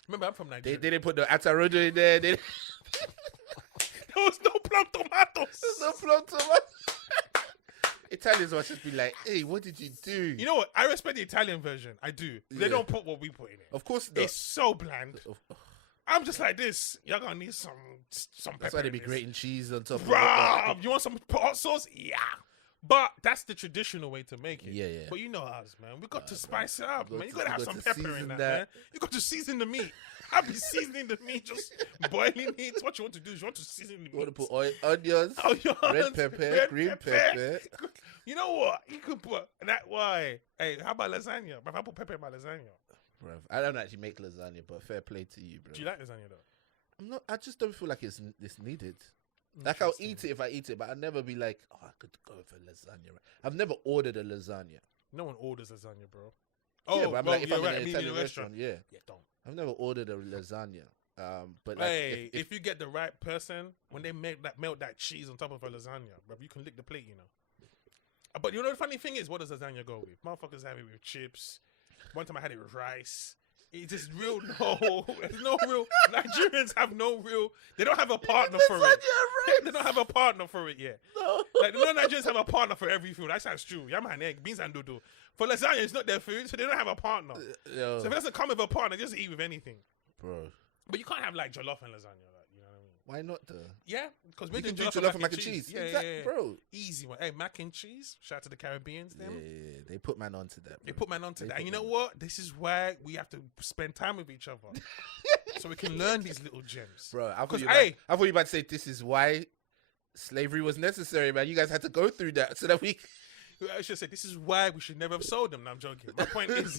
Remember, I'm from Nigeria. They didn't put the atarodo in there. There was no plum tomatoes. There's no plum tomatoes. Italians must just be like, hey, what did you do? You know what? I respect the Italian version. I do. They don't put what we put in it. Of course not. It's so bland. I'm just like this. You're going to need some pepper. That's why they be grating cheese on top of it. You want some hot sauce? Yeah. But that's the traditional way to make it. Yeah. But you know us, man. We got to spice it up, man. You got to have some pepper in that, man. You got to season the meat. I be seasoning the meat, just boiling it. What you want to do is you want to season the meat. You want to put onions, red pepper, green pepper. You know what? You could put that. Why? Hey, how about lasagna? If I put pepper in my lasagna. Bro, I don't actually make lasagna, but fair play to you, bro. Do you like lasagna, though? I'm not. I just don't feel like it's needed. Like, I'll eat it if I eat it, but I'll never be like, I could go for lasagna. I've never ordered a lasagna. No one orders lasagna, bro. Oh, yeah, but I'm like, if I'm in an Italian restaurant, yeah, don't. I've never ordered a lasagna. But like, if you get the right person, when they melt that cheese on top of a lasagna, bro, you can lick the plate, But you know the funny thing is, what does lasagna go with? Motherfuckers have it with chips. One time I had it with rice. It's just real there's no real Nigerians have no real. They don't have a partner for it. They don't have a partner for it yet. No. Like no Nigerians have a partner for every food. That sounds true. Yeah, man, egg, beans and dodo. For lasagna, it's not their food, so they don't have a partner. So if it doesn't come with a partner, just eat with anything, bro. But you can't have like jollof and lasagna. You know what I mean? Why not though? Yeah, because we can do jollof and mac and cheese. Yeah, bro. Easy one. Hey, mac and cheese. Shout out to the Caribbeans. Them. Yeah, they put man onto that. Bro. They put man onto that. And you know what? This is why we have to spend time with each other, so we can learn these little gems. Bro, I thought you were about to say this is why slavery was necessary, man. You guys had to go through that so that we. I should say this is why we should never have sold them. No, I'm joking. My point is,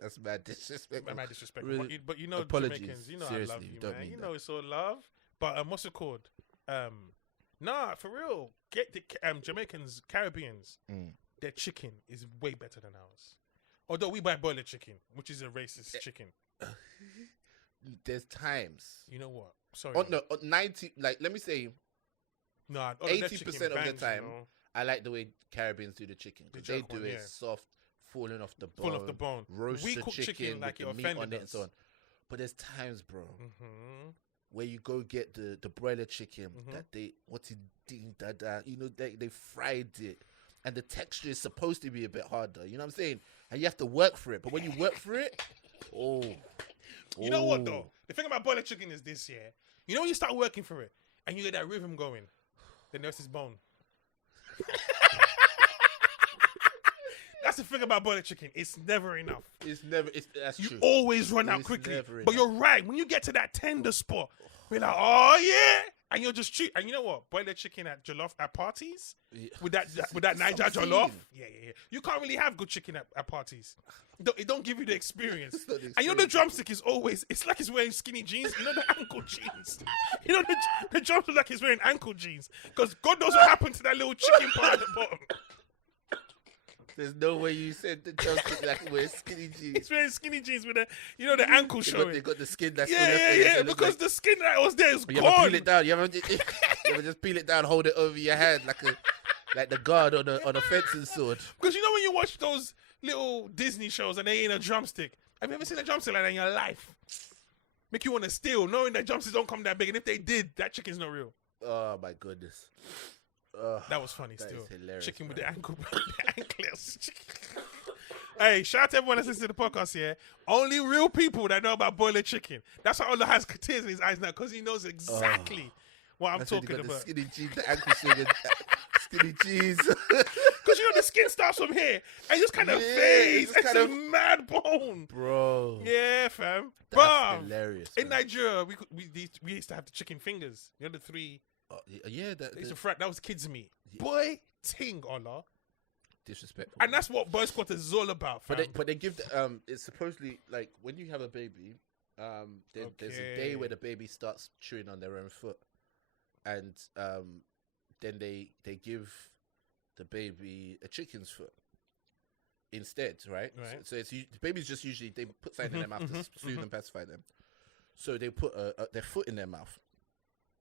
that's mad disrespect. Mad disrespect. Really? But you know, apologies. Jamaicans, you know, seriously, I love you, don't man. mean You that. know, it's all love. But what's it called? Nah, for real. Get the Jamaicans, Caribbeans. Their chicken is way better than ours. Although we buy boiler chicken, which is a racist chicken. There's times. You know what? Sorry. Oh no, 90. Like, let me say. No, 80% of the time, I like the way Caribbeans do the chicken because they do it soft, falling off the bone. Full of the bone. Roast We the cook chicken like with it the meat on offended it and us. so on. But there's times, bro, Mm-hmm. where you go get the broiler chicken Mm-hmm. that they they fried it, and the texture is supposed to be a bit harder. You know what I'm saying? And you have to work for it. But when you work for it, You know what though? The thing about boiler chicken is this, yeah. You know when you start working for it and you get that rhythm going, then there's this bone. That's the thing about boiler chicken. It's never enough. That's You true. always run out It's quickly. never But enough. you're right. When you get to that tender spot, we're like, oh yeah. And you'll just chew. And you know what? Boiler chicken at jollof at parties with that Niger Some jollof. feeling. Yeah. You can't really have good chicken at parties. It don't give you the experience. It's not the And you know the drumstick is always. It's like he's wearing skinny jeans. You know the ankle jeans. You know the drumstick like he's wearing ankle jeans because God knows what happened to that little chicken part at the bottom. There's no way you said the drumstick like we're skinny jeans. He's wearing skinny jeans with the ankle showing. They got the skin that's Yeah. Because the skin that was there is you ever gone. peel it down. You ever just peel it down, hold it over your hand like the guard on a fencing sword. Because you know when you watch those little Disney shows and they ain't a drumstick. Have you ever seen a drumstick like that in your life? Make you want to steal, knowing that drumsticks don't come that big. And if they did, that chicken's not real. Oh my goodness. That was funny That still. is hilarious, Chicken with man. the ankle, the anklets. Hey, shout out to everyone that's listening to the podcast here. Only real people that know about boiler chicken. That's why Ola has tears in his eyes now, because he knows exactly what I'm That's when you talking got the about. skinny jeans, the ankle swinging, skinny jeans. Because you know the skin starts from here and just kind of Yeah, fades. just It's kind a of- mad bone. Bro. Yeah, fam. That's Bruv. hilarious. In man. Nigeria, we used to have the chicken fingers. You know, the three. Yeah, They used to fry. That was kids' meat. Yeah. Boy, ting, Ola. disrespectful. And that's what Boys Quarters is all about, fam. But they give it's supposedly like when you have a baby, there's a day where the baby starts chewing on their own foot, and then they give the baby a chicken's foot instead, right? Right. So it's the babies just usually they put something in their mouth to soothe and pacify them. So they put their foot in their mouth.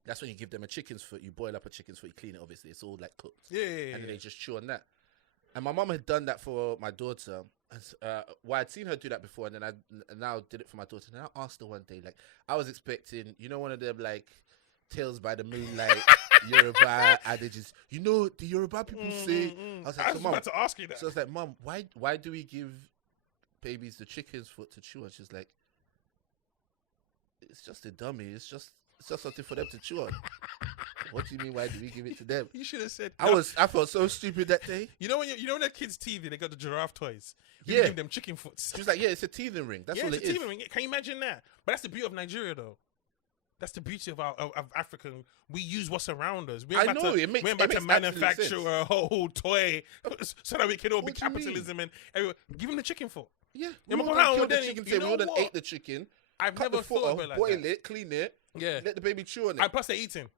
That's when you give them a chicken's foot. You boil up a chicken's foot, you clean it. Obviously, it's all like cooked. Yeah. And then they just chew on that. And my mum had done that for my daughter. Well, I'd seen her do that before, and then I now did it for my daughter. And I asked her one day, like, I was expecting, one of them like Tales by the Moonlight Yoruba adages. You know, the Yoruba people say. I was like, I was about to ask you that. So I was like, Mum, why do we give babies the chicken's foot to chew on? She's like, it's just a dummy. It's just something for them to chew on. What do you mean? Why do we give it to them? You should have said. I felt so stupid that day. You know when that kids' TV, they got the giraffe toys. We Yeah. give them chicken foots. She was like, yeah, it's a teething ring. That's all it's it a is. TV ring. Can you imagine that? But that's the beauty of Nigeria, though. That's the beauty of of African. We use what's around us. We're I about know, to, it makes- we're it about to makes absolute manufacture sense. a whole toy so that we can all be What do you mean? capitalism and everyone. Give them the chicken foot. Yeah, Yeah, we but all how done killed the then- chicken you tail. know We all done what? ate the chicken. I've Cut never the foot thought off, about it like boil that. it, clean it. Yeah. Let the baby chew on it. And plus they're eating.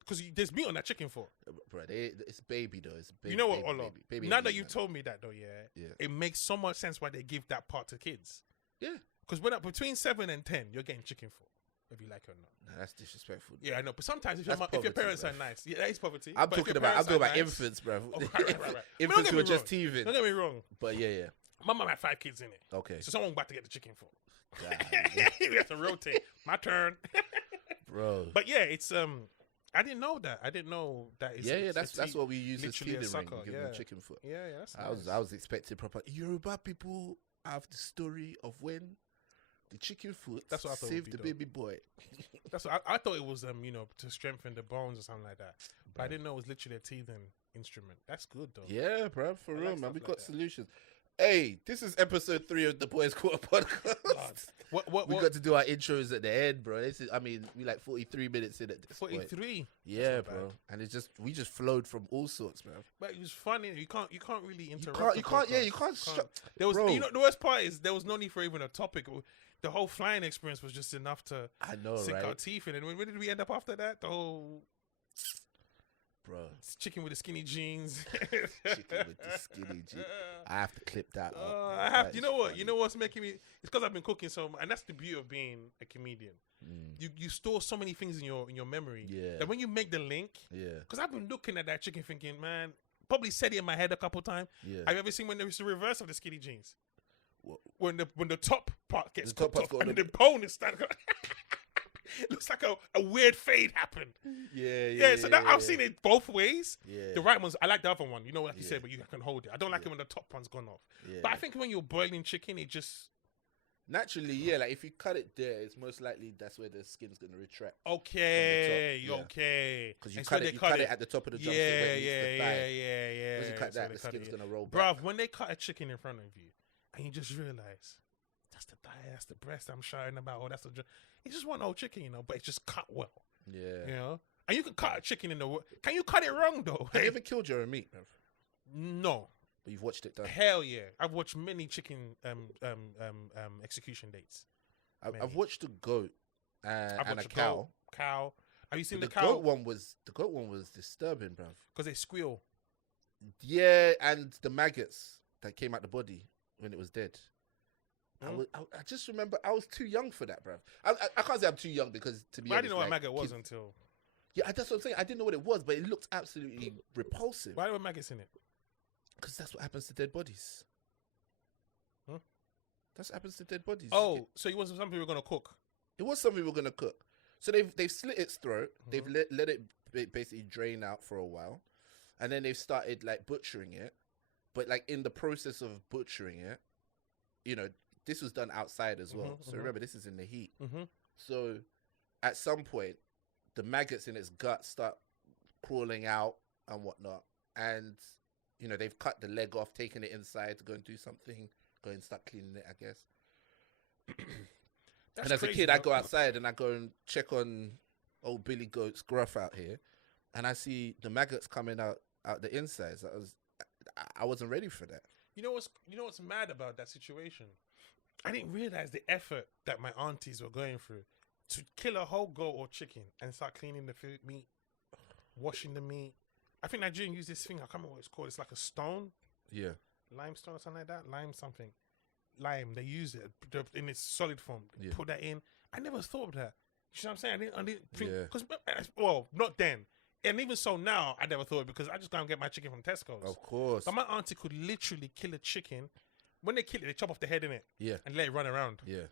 Because there's meat on that chicken foot. Bro, it's baby though. It's baby. You know what, baby, Ola? baby Now ain't that eating you told me that, though, Yeah. it makes so much sense why they give that part to kids. Yeah. Because between 7 and 10, you're getting chicken foot, whether you like it or not. Nah, that's disrespectful. Yeah, I know. But sometimes if That's your poverty, parents bruv. are nice, yeah, that is poverty. I'm but if talking your about parents are nice- infants, bro. Oh, right. But don't Infants get who me are just wrong. teething. Don't get me wrong. But yeah. My mum had 5 kids in it. Okay. So someone about to get the chicken foot. God, We have to rotate. My turn. bro. But yeah, it's I didn't know that. I didn't know that. Yeah, that's what we use as literally a teething ring. sucker, We give yeah. them chicken foot. Yeah, that's I was expecting proper Yoruba people have the story of when the chicken foot That's what I thought it would saved be, the though. baby boy. That's what I thought it was to strengthen the bones or something like that. But I didn't know it was literally a teething instrument. That's good though. Yeah, bro, for I real, like man. stuff We like got that. solutions. Hey, this is episode 3 of the Boys Quarter podcast. What? We got to do our intros at the end, bro. We like 43 minutes in at this point. 43. Yeah, not bro. bad. And we just flowed from all sorts, bro. But it was funny. You can't really interrupt. You can't. There was Bro. the worst part is there was no need for even a topic. The whole flying experience was just enough to I know, sink our right, teeth in. And where did we end up after that? The whole bro? chicken with the skinny jeans. Chicken with the skinny jeans. I have to clip that up. I have. That You is know what? funny. You know what's making me? It's because I've been cooking so much, and that's the beauty of being a comedian. You store so many things in your memory. Yeah. That when you make the link, Yeah. because I've been looking at that chicken thinking, man, probably said it in my head a couple times. Yeah. Have you ever seen when there's the reverse of the skinny jeans? What? When the top part gets The top cut part's off and got the bone is standing. Looks like a weird fade happened. Yeah. So I've seen it both ways. Yeah. The right ones, I like the other one. You know, like you said, but you can hold it. I don't like it when the top one's gone off. Yeah. But I think when you're boiling chicken, it just Naturally, yeah. Like if you cut it there, it's most likely that's where the skin's gonna retract. okay, From the top, okay. Because you And cut so it, they at the top of the drumstick when it meets the thigh. Once you cut So that, they the cut skin's it, gonna roll back. Bruv, when they cut a chicken in front of you, and you just realize that's the thigh, that's the breast I'm shouting about, or that's the. It's just one old chicken, you know, but it's just cut well, Yeah. you know. And you can cut a chicken in the. Can you cut it wrong though? Have you ever killed your own meat, bruv? No. But you've watched it done. Hell yeah! I've watched many chicken execution dates. I've watched a goat and a watched cow. Cow. Have you seen The the cow? goat one was disturbing, bruv. Because they squeal. Yeah, and the maggots that came out the body when it was dead. I just remember I was too young for that, bruv. I can't say I'm too young because to be But I honest, didn't know what like, maggot was kids- until. Yeah, that's what I'm saying. I didn't know what it was, but it looked absolutely repulsive. Why were maggots in it? Because that's what happens to dead bodies. Huh? That's what happens to dead bodies. Oh, so it wasn't something we were gonna cook. It was something we were gonna cook. So they've slit its throat. They've let it basically drain out for a while, and then they've started like butchering it. But like in the process of butchering it, you know, this was done outside as well. So remember, this is in the heat. So at some point, the maggots in its gut start crawling out and whatnot, and you know they've cut the leg off, taken it inside to go and do something, go and start cleaning it, I guess. And as a kid, I go outside and I go and check on old Billy Goat's gruff out here, and I see the maggots coming out the insides. I wasn't ready for that. You know what's mad about that situation? I didn't realize the effort that my aunties were going through to kill a whole goat or chicken and start cleaning the food, meat, washing the meat. I think Nigerians use this thing. I can't remember what it's called. It's like a stone, Yeah. limestone or something like that. Lime something. Lime. They use it in its solid form. Yeah. Put that in. I never thought of that. You know what I'm saying? I didn't think Yeah. because well, not then. And even so now, I never thought it because I just go and get my chicken from Tesco's. Of course. But my auntie could literally kill a chicken. When they kill it, they chop off the head in it. Yeah. And let it run around. Yeah.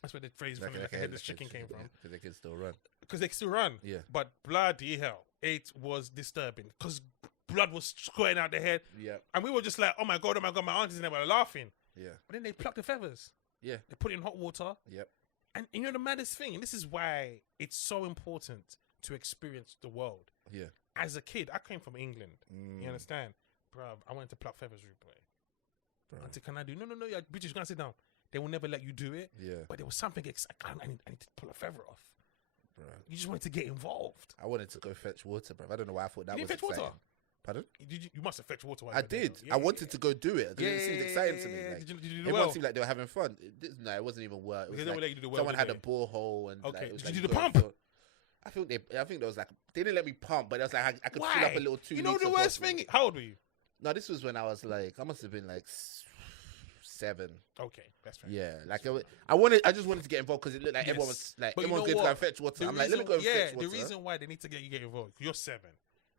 That's where the phrase from like a headless chicken came from. Because they can still run. Because they still run. Yeah. But bloody hell, it was disturbing. Because blood was squirting out the head. Yeah. And we were just like, oh my God, my aunties and they were laughing. Yeah. But then they pluck the feathers. Yeah. They put it in hot water. Yep. And you know the maddest thing, and this is why it's so important to experience the world. Yeah. As a kid, I came from England. You understand? Bruv, I went to pluck feathers, rude boy. Auntie, can I do? No, you're British, you're gonna sit down. They will never let you do it. Yeah. But there was something I need to pull a feather off. Bro. You just wanted to get involved. I wanted to go fetch water, bro. I don't know why I thought that You was didn't fetch exciting. water? Pardon? You must have fetched water. While I you were there, did. though. I wanted to go do it because it seemed exciting to me. yeah. Like, Did you do the everyone well? seemed like they were having fun. No, it wasn't even work. It was Because they like won't let you do the well, someone did had they? a borehole and Okay. like, it was Did like you do the going pump? for- I think there was like they didn't let me pump, but it was like I could Why? fill up a little 2 You know the litre worst bottle. thing? How old were you? No, this was when I was like I must have been like 7. Okay, that's fair. Yeah, like I just wanted to get involved because it looked like everyone was like But you everyone's know going to go what? and fetch water. The I'm like, let me reason- go and fetch water. The reason why they need to get you involved, you're 7.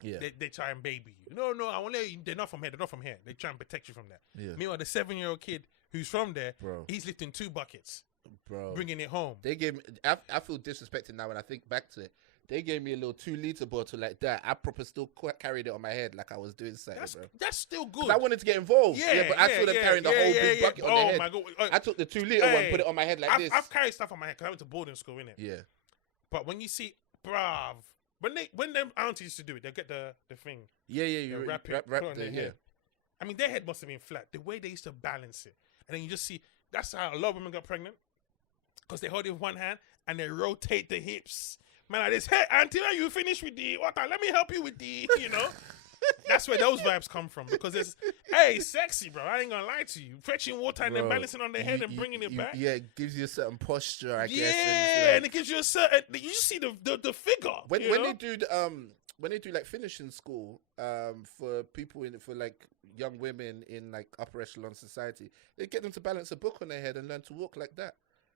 Yeah. They try and baby you. No, I want to. They're not from here. They're not from here. They try and protect you from that. Yeah. Meanwhile, the 7-year-old kid who's from there, Bro. he's lifting 2 buckets, Bro, bringing it home. they gave me. I feel disrespected now when I think back to it. They gave me a little 2 litre bottle like that. I proper still carried it on my head like I was doing something, bro. That's still good. 'Cause I wanted to get involved. Yeah, but I saw them carrying the whole big bucket on their head. my God. I took the 2 litre one, put it on my head like this. I've carried stuff on my head because I went to boarding school, innit? Yeah. But when you see, bruv, when them aunties used to do it, they get the thing. Yeah, They you wrap wrap it, put it on the, their yeah. head. I mean, their head must have been flat. The way they used to balance it. And then you just see, that's how a lot of women got pregnant. Because they hold it with one hand and they rotate the hips. Man, like this, hey, auntie, when you finish with the water, let me help you with the, you know. That's where those vibes come from. Because it's, hey, sexy, bro. I ain't going to lie to you. Fetching water and then Bro, balancing on their head and bringing it back. Yeah, it gives you a certain posture, I guess. Yeah, and it gives you a certain, you just see the figure. When you know? they do when they do like finishing school for people for like young women in like upper echelon society, they get them to balance a book on their head and learn to walk like that.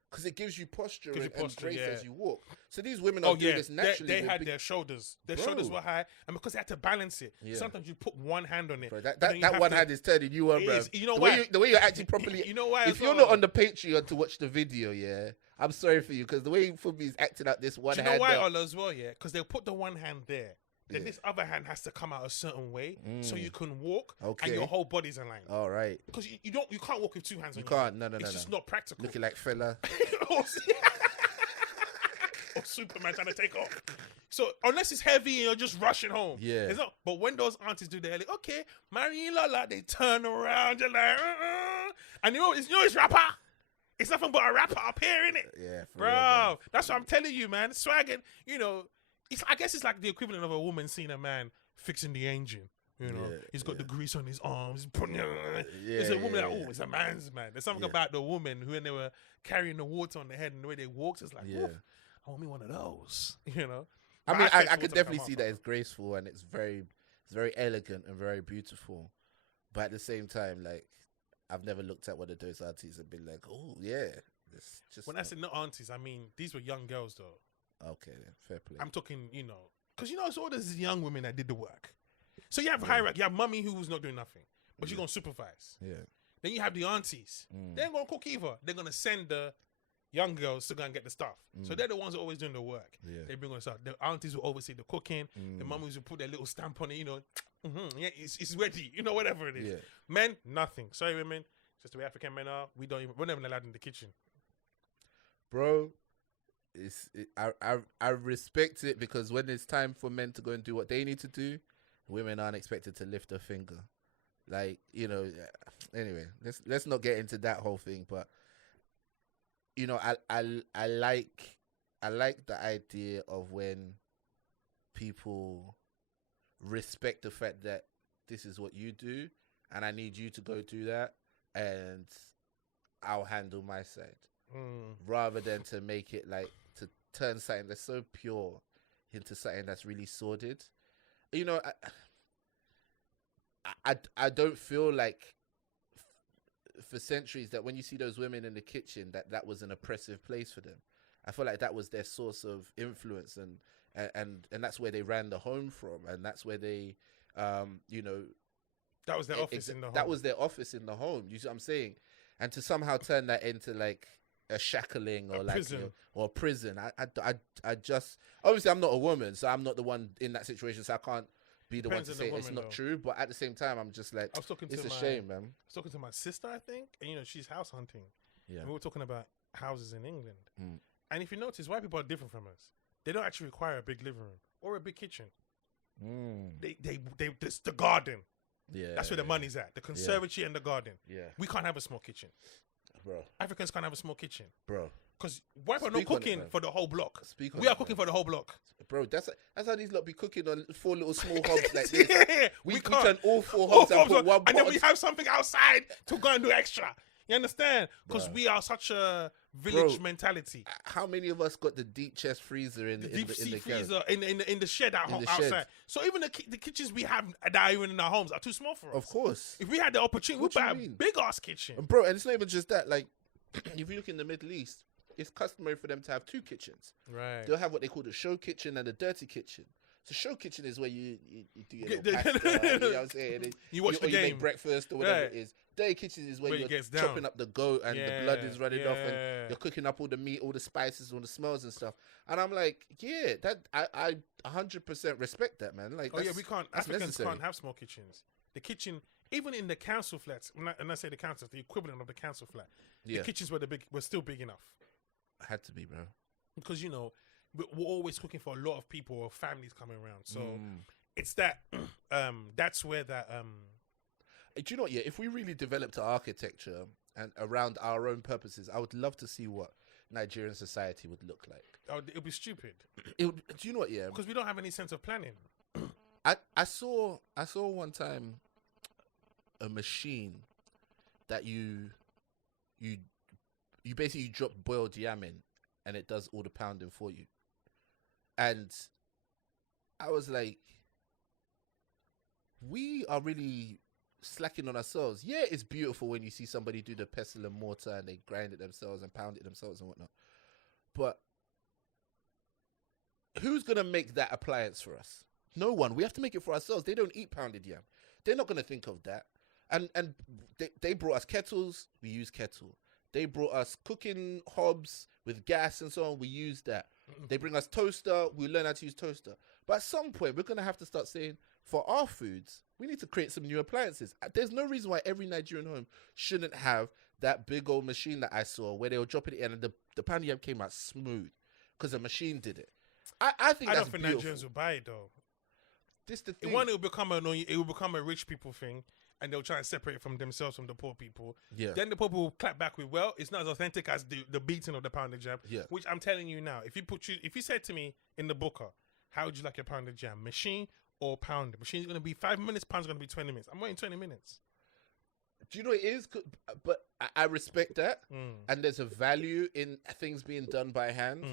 because it gives you posture, Gives you and posture, grace yeah. as you walk. So these women are doing this naturally. They with had big- their shoulders. Their Bro. shoulders were high, and because they had to balance it, Yeah. sometimes you put one hand on it. Bro, but then you that have one to- hand is turning you on, It bro. is. You know the why? way the way you're acting properly. You know why? If as you're well? not on the Patreon to watch the video, yeah, I'm sorry for you because the way Funmbi is acting out this one Do you know hand. why, up- Ola, as well? Yeah, because they'll put the one hand there. Then Yeah. this other hand has to come out a certain way so you can walk Okay. and your whole body's aligned. All right, Because you can't walk with two hands. you on your can't. head. No, no, no, It's no. just not practical. Looking like fella. Or Superman trying to take off. So unless it's heavy and you're just rushing home, Yeah. it's not. But when those aunties do that, like, okay, Marie Lola, they turn around, you're like, and it's rapper. It's nothing but a rapper up here, innit? Yeah, for Bro, real, man. that's what I'm telling you, man. Swagging, I guess it's like the equivalent of a woman seeing a man fixing the engine. Yeah, He's got yeah. the grease on his arms. He's putting Yeah, There's a woman yeah, like, yeah. it's a man's man. There's something Yeah. about the woman who, when they were carrying the water on their head and the way they walked, it's like, Yeah. "Oof, I want me one of those. I mean, But I expect could water to definitely come see up. that it's graceful and it's very elegant and very beautiful. But at the same time, like, I've never looked at one of those aunties and been like, oh yeah, it's just When I said not aunties, I mean these were young girls though. okay, then, fair play. I'm talking, because it's all these young women that did the work. So you have hierarchy. You have mummy who's not doing nothing, but she's gonna supervise. Yeah, Then you have the aunties. They ain't gonna cook either. They're gonna send the young girls to go and get the stuff. So they're the ones who are always doing the work. Yeah. They bring us stuff. The aunties will oversee the cooking. The mummies will put their little stamp on it. Yeah, it's ready. Whatever it is. Yeah. Men, nothing. Sorry, women. Just the way African men are. We're not even allowed in the kitchen. bro. I respect it because when it's time for men to go and do what they need to do, women aren't expected to lift a finger. Like, anyway, let's not get into that whole thing, but I like the idea of when people respect the fact that this is what you do and I need you to go do that and I'll handle my side. Rather than to make it like to turn something that's so pure into something that's really sordid. I don't feel like for centuries that when you see those women in the kitchen that was an oppressive place for them. I feel like that was their source of influence and that's where they ran the home from and that's where they That was their office in the home. that was their office in the home. You see what I'm saying? And to somehow turn that into like a shackling or prison. Or a prison. I just obviously I'm not a woman, so I'm not the one in that situation, so I can't be the Depends one to on say the it's woman, not though. true. But at the same time, I'm just like, I was talking it's to a my- shame, man. I was talking to my sister, I think, and she's house hunting. Yeah. And we were talking about houses in England. Mm. And if you notice, white people are different from us. They don't actually require a big living room or a big kitchen. It's the garden. Yeah, That's where the money's at. The conservatory and the garden. Yeah. We can't have a small kitchen. bro. Africans can't have a small kitchen. Bro, Because white people are not Speak on it, cooking man. for the whole block. Speak on We are it, cooking man. for the whole block. bro, that's how these lot be cooking on 4 little small hobs like this. Yeah, We can't. turn all 4 All hobs and four put one and then pot. we have something outside to go and do extra. You understand? Because Bruh. we are such a village mentality. How many of us got the deep chest freezer in The the deep in sea the freezer in the shed In the outside. shed. So even the kitchens we have that are even in our homes are too small for us. Of course. If we had the opportunity, What we'd do buy you a mean? big ass kitchen. And bro, and it's not even just that. Like, if you look in the Middle East, it's customary for them to have 2 kitchens. Right. They'll have what they call the show kitchen and the dirty kitchen. So show kitchen is where you do your Get little the- pasta, you know what I'm saying? You watch the or you game. make breakfast or whatever Right. it is. Dirty kitchen is where Where it you're gets down. chopping up the goat and the blood is running off yeah. and you're cooking up all the meat, all the spices, all the smells and stuff. And I'm like, yeah, that I 100% respect that, man. Like, Oh yeah, we can't. That's Africans necessary. can't have small kitchens. The kitchen, even in the council flats, when I say the council, the equivalent of the council flat, Yeah. the kitchens were still big enough Had to be, bro. because we're always cooking for a lot of people or families coming around. So Mm. it's that. That's where that. Do you know what? Yeah, if we really developed our architecture and around our own purposes, I would love to see what Nigerian society would look like. It'll be stupid Do you know what? Yeah, because we don't have any sense of planning. I saw one time a machine that you basically drop boiled yam in and it does all the pounding for you. And I was like, we are really slacking on ourselves. Yeah, it's beautiful when you see somebody do the pestle and mortar and they grind it themselves and pound it themselves and whatnot. But who's gonna make that appliance for us? No one. We have to make it for ourselves. They don't eat pounded yam. They're not gonna think of that. And they brought us kettles. We use kettle. They brought us cooking hobs with gas and so on. We use that. They bring us toaster. We learn how to use toaster. But at some point, we're gonna have to start saying, for our foods, we need to create some new appliances. There's no reason why every Nigerian home shouldn't have that big old machine that I saw where they were dropping it in and the pound yam came out smooth because the machine did it. I think that's beautiful. Nigerians will buy it though. This the thing. One, it will become a rich people thing, and they'll try and separate it from themselves from the poor people. Yeah. Then the poor people will clap back with, well, it's not as authentic as the beating of the pounded jam. Yeah. Which I'm telling you now, if you said to me in the booker, how would you like your pounded jam, machine or pound? Machine's going to be 5 minutes, pound's going to be 20 minutes. I'm waiting 20 minutes. Do you know what it is? But I respect that, and there's a value in things being done by hand.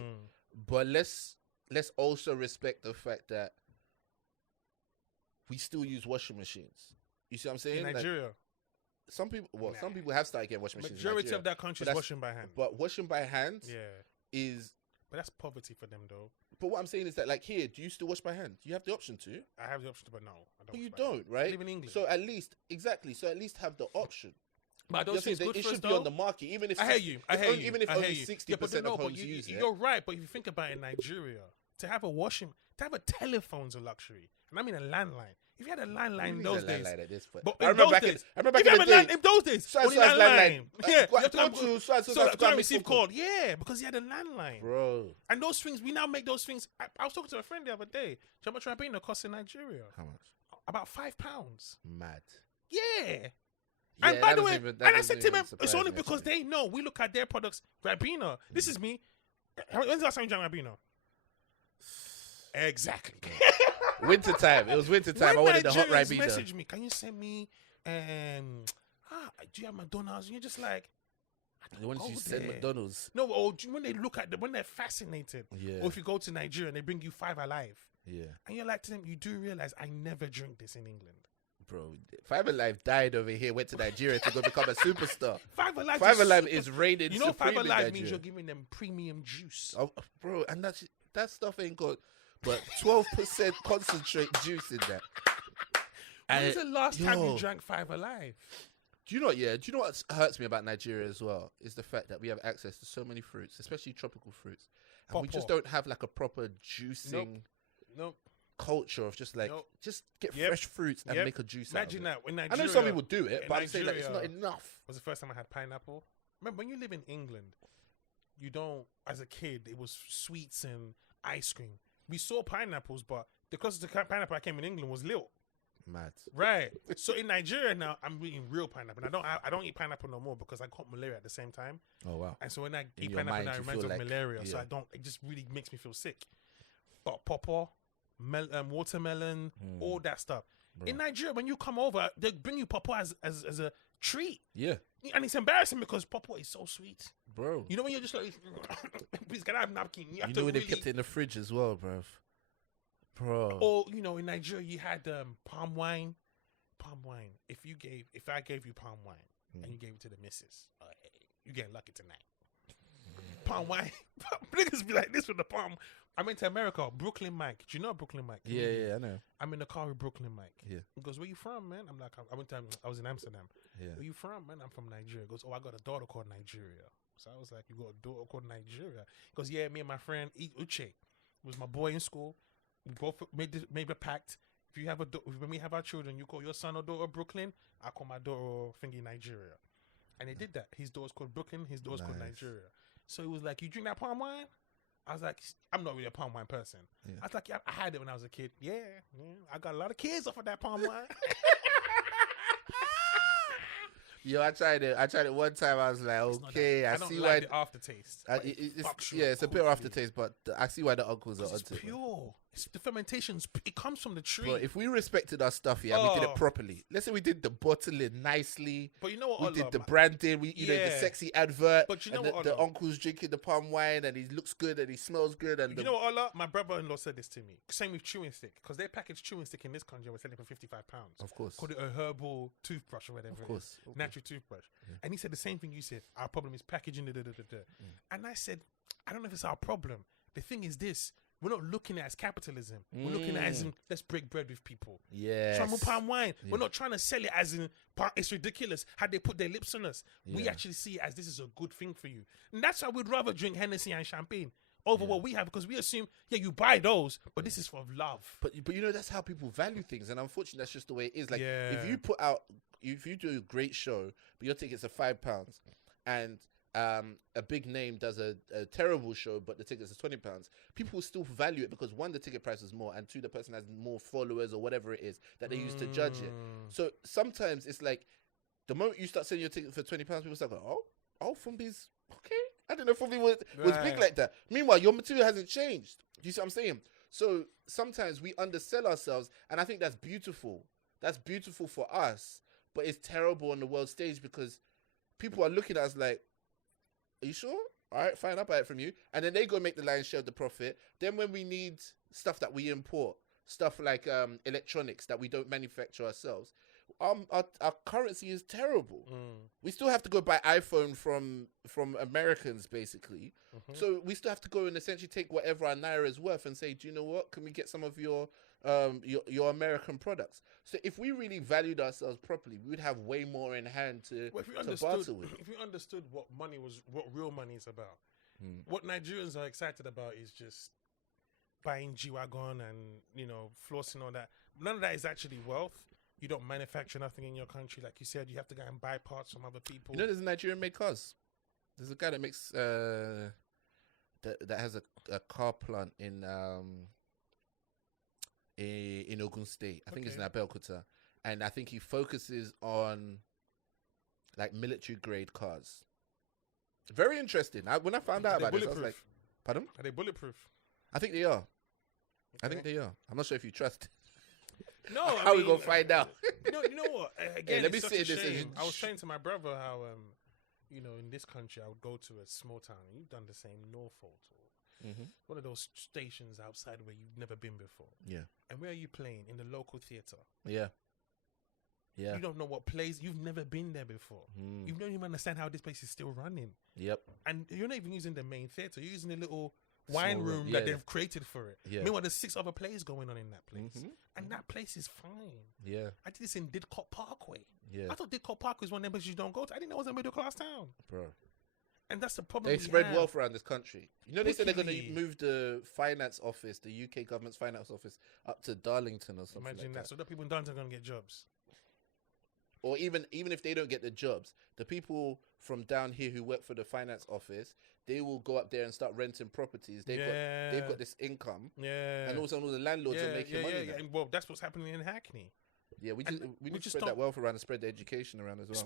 But let's also respect the fact that we still use washing machines. You see what I'm saying? In Nigeria. Like, some people have started getting washing machines. Majority of that country is washing by hand. But washing by hand is... But that's poverty for them, though. But what I'm saying is that, like, here, do you still wash by hand? Do you have the option to? I have the option to, but no. I don't. But you don't, right? I live in England. So at least have the option. But I don't think it's good it for us, should be though. on the market, even if I hear you. Even if only 60% of homes use it. You're right, but if you think about it, in Nigeria, to have a telephone's a luxury, and I mean a landline. If you had a landline in those days, but in those days, in those days, only landline. Yeah, you have to go and receive call. Yeah, because he had a landline, bro. And those things, we now make those things. I was talking to a friend the other day. Do you know how much Rabina costs in Nigeria? How much? About £5. Mad. Yeah. And by the way, I said to him, it's only because they know we look at their products. Rabina, this is me. When's the last time you drank Rabina? Exactly. Winter time. It was winter time. I wanted the hot Ribena. Message me. Can you send me? Do you have McDonald's? And you're just like, Once you send McDonald's. No, or when they look at when they're fascinated. Yeah. Or if you go to Nigeria and they bring you Five Alive. Yeah. And you're like to them, you do realize I never drink this in England. Bro, Five Alive died over here, went to Nigeria to go become a superstar. Five Alive is rated. You know, Five Alive means you're giving them premium juice. Oh, bro, and that stuff ain't got but 12% concentrate juice in that. When was the last time you drank Five Alive? Do you know what? Yeah, do you know what hurts me about Nigeria as well? Is the fact that we have access to so many fruits, especially tropical fruits, and we just don't have like a proper juicing culture of just like just get fresh fruits and make a juice. Imagine out of it. That in Nigeria, I know some people do it, but I'm saying that it's not enough. Was the first time I had pineapple. Remember when you live in England, you don't. As a kid, it was sweets and ice cream. We saw pineapples, but the closest to pineapple I came in England was Lil. Mad. Right. So in Nigeria now, I'm eating real pineapple. And I don't eat pineapple no more because I caught malaria at the same time. Oh wow. And so when I eat pineapple now, it reminds me of malaria. Yeah. So it just really makes me feel sick. But pawpaw, watermelon, all that stuff. Bro. In Nigeria, when you come over, they bring you pawpaw as a treat. Yeah. And it's embarrassing because pawpaw is so sweet. Bro. You know when you're just like, please, can I have a napkin? You know when they kept it in the fridge as well, bro. Or, you know, in Nigeria, you had palm wine. Palm wine. If I gave you palm wine and you gave it to the missus, you getting lucky tonight. Palm wine. Niggas be like this with the palm. I went to America, Brooklyn Mike. Do you know Brooklyn Mike? Yeah, I know. I'm in the car with Brooklyn Mike. Yeah. He goes, where you from, man? I'm like, I was in Amsterdam. Yeah. Where you from, man? I'm from Nigeria. He goes, I got a daughter called Nigeria. So I was like, you got a daughter called Nigeria? He goes, yeah, me and my friend Uche was my boy in school. We both made a pact. When we have our children, you call your son or daughter Brooklyn. I call my daughter Fungi Nigeria. And they did that. His daughter's called Brooklyn. His daughter's called Nigeria. So he was like, you drink that palm wine? I was like, I'm not really a palm wine person. Yeah. I was like, yeah, I had it when I was a kid. Yeah, I got a lot of kids off of that palm wine. Yo, I tried it one time. I was like, okay, I see why the aftertaste. it's a bit of aftertaste, but I see why the uncles are onto it. Pure. the fermentations. It comes from the tree. But if we respected our stuff, we did it properly. Let's say we did the bottling nicely. But you know what? We did the branding. You know, the sexy advert. But you know what? The uncle's drinking the palm wine, and he looks good, and he smells good. And you know what? Ola, my brother-in-law said this to me. Same with chewing stick, because they package chewing stick in this country. We're selling for £55. Of course. Called it a herbal toothbrush or whatever. Of course. Natural toothbrush. Yeah. And he said the same thing you said. Our problem is packaging. And I said, I don't know if it's our problem. The thing is this. We're not looking at it as capitalism. We're looking at it as in, let's break bread with people. Yeah. Trammel palm wine. Yeah. We're not trying to sell it as in, it's ridiculous how they put their lips on us. Yeah. We actually see it as this is a good thing for you. And that's why we'd rather drink Hennessy and champagne over what we have, because we assume, you buy those, but this is for love. But you know, that's how people value things. And unfortunately, that's just the way it is. Like, if you do a great show, but your tickets are £5, and a big name does a terrible show, but the tickets are £20, people will still value it because one, the ticket price is more, and two, the person has more followers or whatever it is that they use to judge it. So sometimes it's like the moment you start selling your ticket for £20, people start going, oh, Funmbi's okay. I didn't know Funmbi was big like that. Meanwhile, your material hasn't changed. Do you see what I'm saying? So sometimes we undersell ourselves, and I think that's beautiful. That's beautiful for us, but it's terrible on the world stage because people are looking at us like, are you sure? All right, fine, I'll buy it from you. And then they go make the lion's share of the profit. Then when we need stuff that we import, stuff like electronics that we don't manufacture ourselves, our currency is terrible. We still have to go buy iPhone from Americans, basically. So we still have to go and essentially take whatever our naira is worth and say, do you know what? Can we get some of your American products? So if we really valued ourselves properly, we would have way more in hand to barter with. If we understood what real money is about, what Nigerians are excited about is just buying G-Wagon and, flossing all that. None of that is actually wealth. You don't manufacture nothing in your country. Like you said, you have to go and buy parts from other people. You know, there's a Nigerian made cars. There's a guy that makes, that has a car plant in Ogun State. I think it's in Abeokuta. And I think he focuses on like military grade cars. Very interesting. When I found out about this, I was like, pardon? Are they bulletproof? I think they are. Okay. I think they are. I'm not sure if you trust. No, how we gonna find out? You know what? Again, let me say this. I was saying to my brother how, in this country, I would go to a small town, and you've done the same, Norfolk, or one of those stations outside where you've never been before. Yeah. And where are you playing? In the local theatre. Yeah. Yeah. You don't know what plays. You've never been there before. You don't even understand how this place is still running. Yep. And you're not even using the main theatre. You're using the little wine room that they've created for it. Yeah. Meanwhile, there's 6 other plays going on in that place. And that place is fine. Yeah. I did this in Didcot Parkway. Yeah. I thought Didcot Parkway was one of them places you don't go to. I didn't know it was a middle class town. Bro. And that's the problem. They spread wealth around this country. You know, they said they're going to move the finance office, the UK government's finance office, up to Darlington or something. Imagine like that. So the people in Darlington are going to get jobs. Or even if they don't get the jobs, the people from down here who work for the finance office, they will go up there and start renting properties. They've got this income. Yeah. And also all the landlords are making money. Yeah. Well, that's what's happening in Hackney. Yeah, we need to spread that wealth around and spread the education around as well.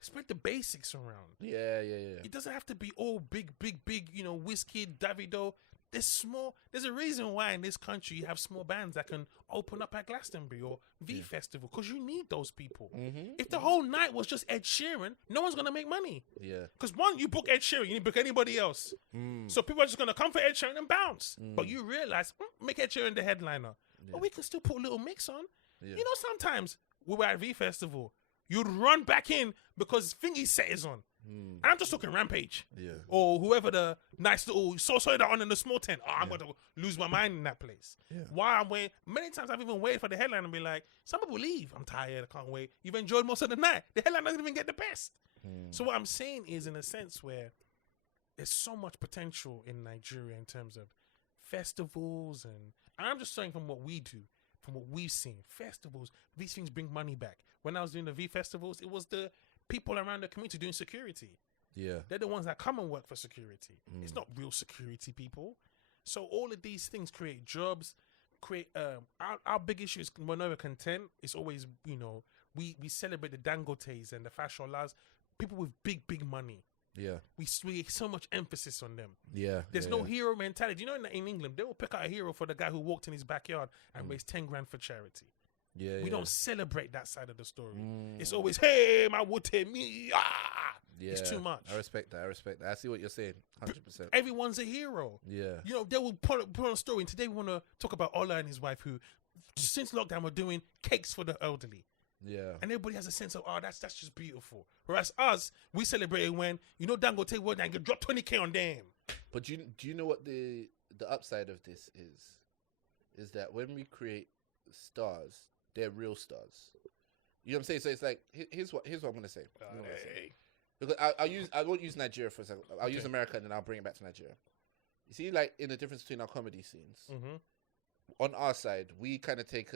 Spread the basics around. Yeah. It doesn't have to be all big, whiskey, Davido. There's a reason why in this country you have small bands that can open up at Glastonbury or V Festival, because you need those people. If the whole night was just Ed Sheeran, no one's going to make money. Yeah. Because one, you book Ed Sheeran, you didn't book anybody else. So people are just going to come for Ed Sheeran and bounce. But you realize, make Ed Sheeran the headliner. Yeah. But we can still put a little mix on. Yeah. Sometimes we were at V Festival, you'd run back in because Thingy set is on. And I'm just talking Rampage. Yeah. Or whoever the nice little so-so that on in the small tent. Oh, I'm going to lose my mind in that place. Yeah. While I'm waiting, many times I've even waited for the headline and be like, some people leave. I'm tired. I can't wait. You've enjoyed most of the night. The headline doesn't even get the best. So what I'm saying is, in a sense where there's so much potential in Nigeria in terms of festivals, and I'm just saying from what we do, from what we've seen, festivals, these things bring money back. When I was doing the V festivals, it was the people around the community doing security. Yeah. They're the ones that come and work for security. It's not real security people. So all of these things create jobs, our big issue is we're never content. It's always, we celebrate the Dangotes and the Fasholas, people with big money. Yeah. We so much emphasis on them. Yeah. There's no hero mentality. You know, in England, they will pick out a hero for the guy who walked in his backyard and raised 10 grand for charity. Yeah. We don't celebrate that side of the story. It's always, hey, my wote me. Yeah. It's too much. I respect that. I see what you're saying. 100%. Everyone's a hero. Yeah. You know, they will put on a story. And today we want to talk about Ola and his wife, who since lockdown were doing cakes for the elderly. Yeah. And everybody has a sense of, oh, that's just beautiful. Whereas us, we celebrate when, you know, Dangote word and drop 20K on them. But do you know what the upside of this is? Is that when we create stars, they're real stars. You know what I'm saying? So it's like, here's what I'm gonna say. Because I won't use Nigeria for a second. I'll use America and then I'll bring it back to Nigeria. You see, like, in the difference between our comedy scenes. On our side, we kind of take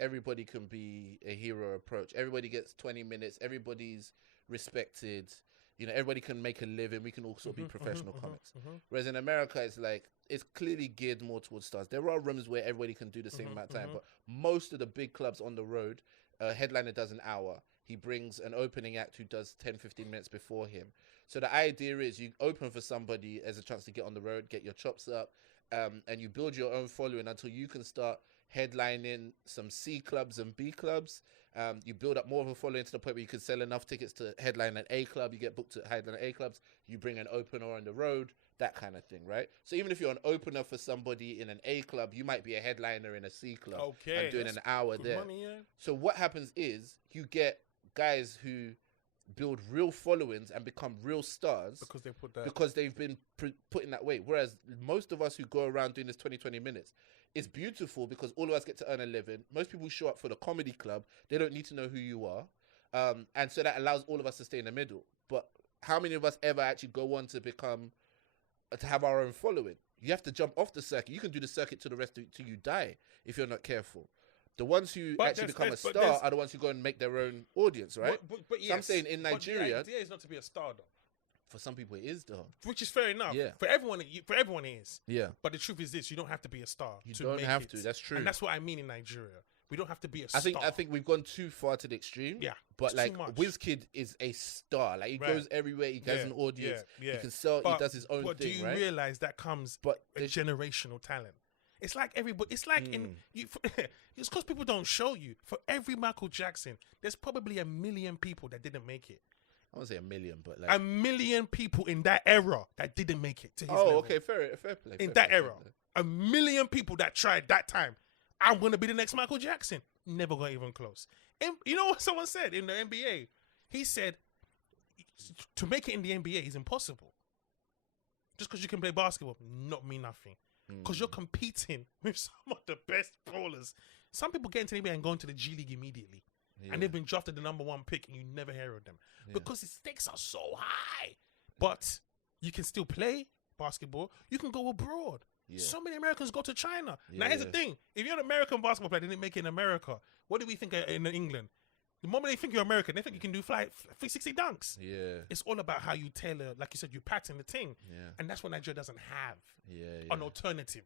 everybody can be a hero approach. Everybody gets 20 minutes. Everybody's respected. You know, everybody can make a living. We can also be professional comics. Whereas in America, it's like, it's clearly geared more towards stars. There are rooms where everybody can do the same amount of time, but most of the big clubs on the road, a headliner does an hour. He brings an opening act who does 10, 15 minutes before him. So the idea is you open for somebody as a chance to get on the road, get your chops up, and you build your own following until you can start headlining some C clubs and B clubs. You build up more of a following to the point where you can sell enough tickets to headline an A club. You get booked to headline A clubs. You bring an opener on the road, that kind of thing, right? So even if you're an opener for somebody in an A club, you might be a headliner in a C club and doing an hour there. Money, yeah. So what happens is you get guys who build real followings and become real stars because they've been put in that way. Whereas most of us who go around doing this 20 minutes, it's beautiful because all of us get to earn a living. Most people show up for the comedy club. They don't need to know who you are. And so that allows all of us to stay in the middle. But how many of us ever actually go on to have our own following? You have to jump off the circuit. You can do the circuit till you die if you're not careful. The ones who actually become a star are the ones who go and make their own audience, right? But yes, so I'm saying in Nigeria, the idea is not to be a star, though. For some people, it is though. Which is fair enough. Yeah. For everyone, it is. Yeah. But the truth is this: you don't have to be a star. You don't have to. That's true. And that's what I mean in Nigeria. We don't have to be a star. I think we've gone too far to the extreme. Yeah. But like WizKid is a star. Like he goes everywhere. He has an audience. He can sell. He does his own thing. But do you realize that comes a generational talent? It's like everybody. It's like it's because people don't show you. For every Michael Jackson, there's probably 1 million people that didn't make it. I won't say 1 million, but like 1 million people in that era that didn't make it to his level. Okay, fair play. In that era, 1 million people that tried that time. I'm gonna be the next Michael Jackson. Never got even close. And you know what someone said in the NBA? He said to make it in the NBA is impossible. Just because you can play basketball, not mean nothing. Because you're competing with some of the best ballers. Some people get into the NBA and go into the G League immediately. Yeah. And they've been drafted the #1 pick and you never hear of them. Yeah. Because the stakes are so high. But you can still play basketball. You can go abroad. Yeah. So many Americans go to China. Yeah. Now, here's the thing. If you're an American basketball player, they didn't make it in America. What do we think in England? The moment they think you're American, they think you can do 360 dunks. Yeah. It's all about how you tailor, like you said, you pattern the thing. Yeah. And that's what Nigeria doesn't have. Yeah. An alternative.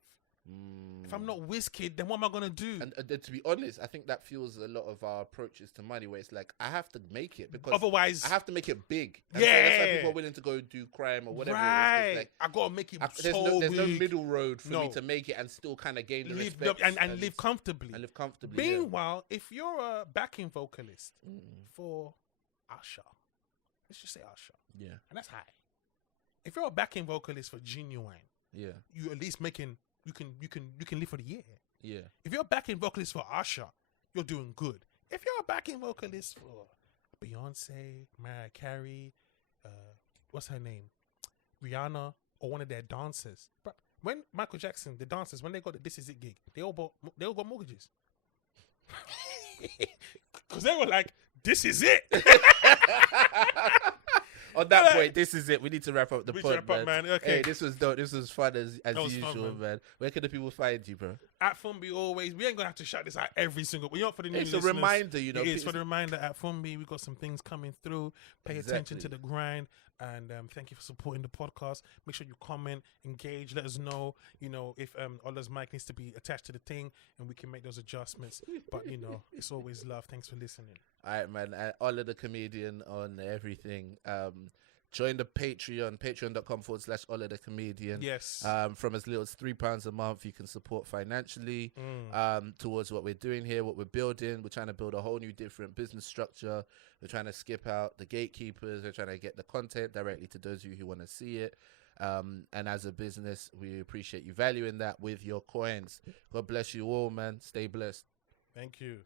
If I'm not WizKid, then what am I going to do? And to be honest, I think that fuels a lot of our approaches to money, where it's like, I have to make it because otherwise I have to make it big. And yeah. So that's why people are willing to go do crime or whatever. Right. It is. Like, I got to make it there's no middle road for me to make it and still kind of gain the respect. And live comfortably. And live comfortably. Meanwhile, if you're a backing vocalist for Usher, let's just say Usher. Yeah. And that's high. If you're a backing vocalist for Genuine, yeah, you at least making... You can live for the year. Yeah. If you're a backing vocalist for Usher, you're doing good. If you're a backing vocalist for Beyonce, Mariah Carey, what's her name, Rihanna, or one of their dancers, but when Michael Jackson, the dancers, when they got the This Is It gig, they all got mortgages because they were like, "This is it." On that point, this is it. We need to wrap up the pod, man. Okay. Hey, this was dope. This was fun as usual, fun, man. Where can the people find you, bro? At Funmbi always. We ain't gonna have to shout this out every single. We not for the new It's listeners. a reminder, you know. It's for the reminder at Funmbi. We got some things coming through. Pay attention to the grind, and thank you for supporting the podcast. Make sure you comment, engage, let us know. You know if Ola's mic needs to be attached to the thing, and we can make those adjustments. But you know, it's always love. Thanks for listening. All right, man. Ola the comedian on everything. Join the Patreon, patreon.com/olathecomedian. Yes. From as little as £3 a month, you can support financially towards what we're doing here, what we're building. We're trying to build a whole new different business structure. We're trying to skip out the gatekeepers. We're trying to get the content directly to those of you who want to see it. And as a business, we appreciate you valuing that with your coins. God bless you all, man. Stay blessed. Thank you.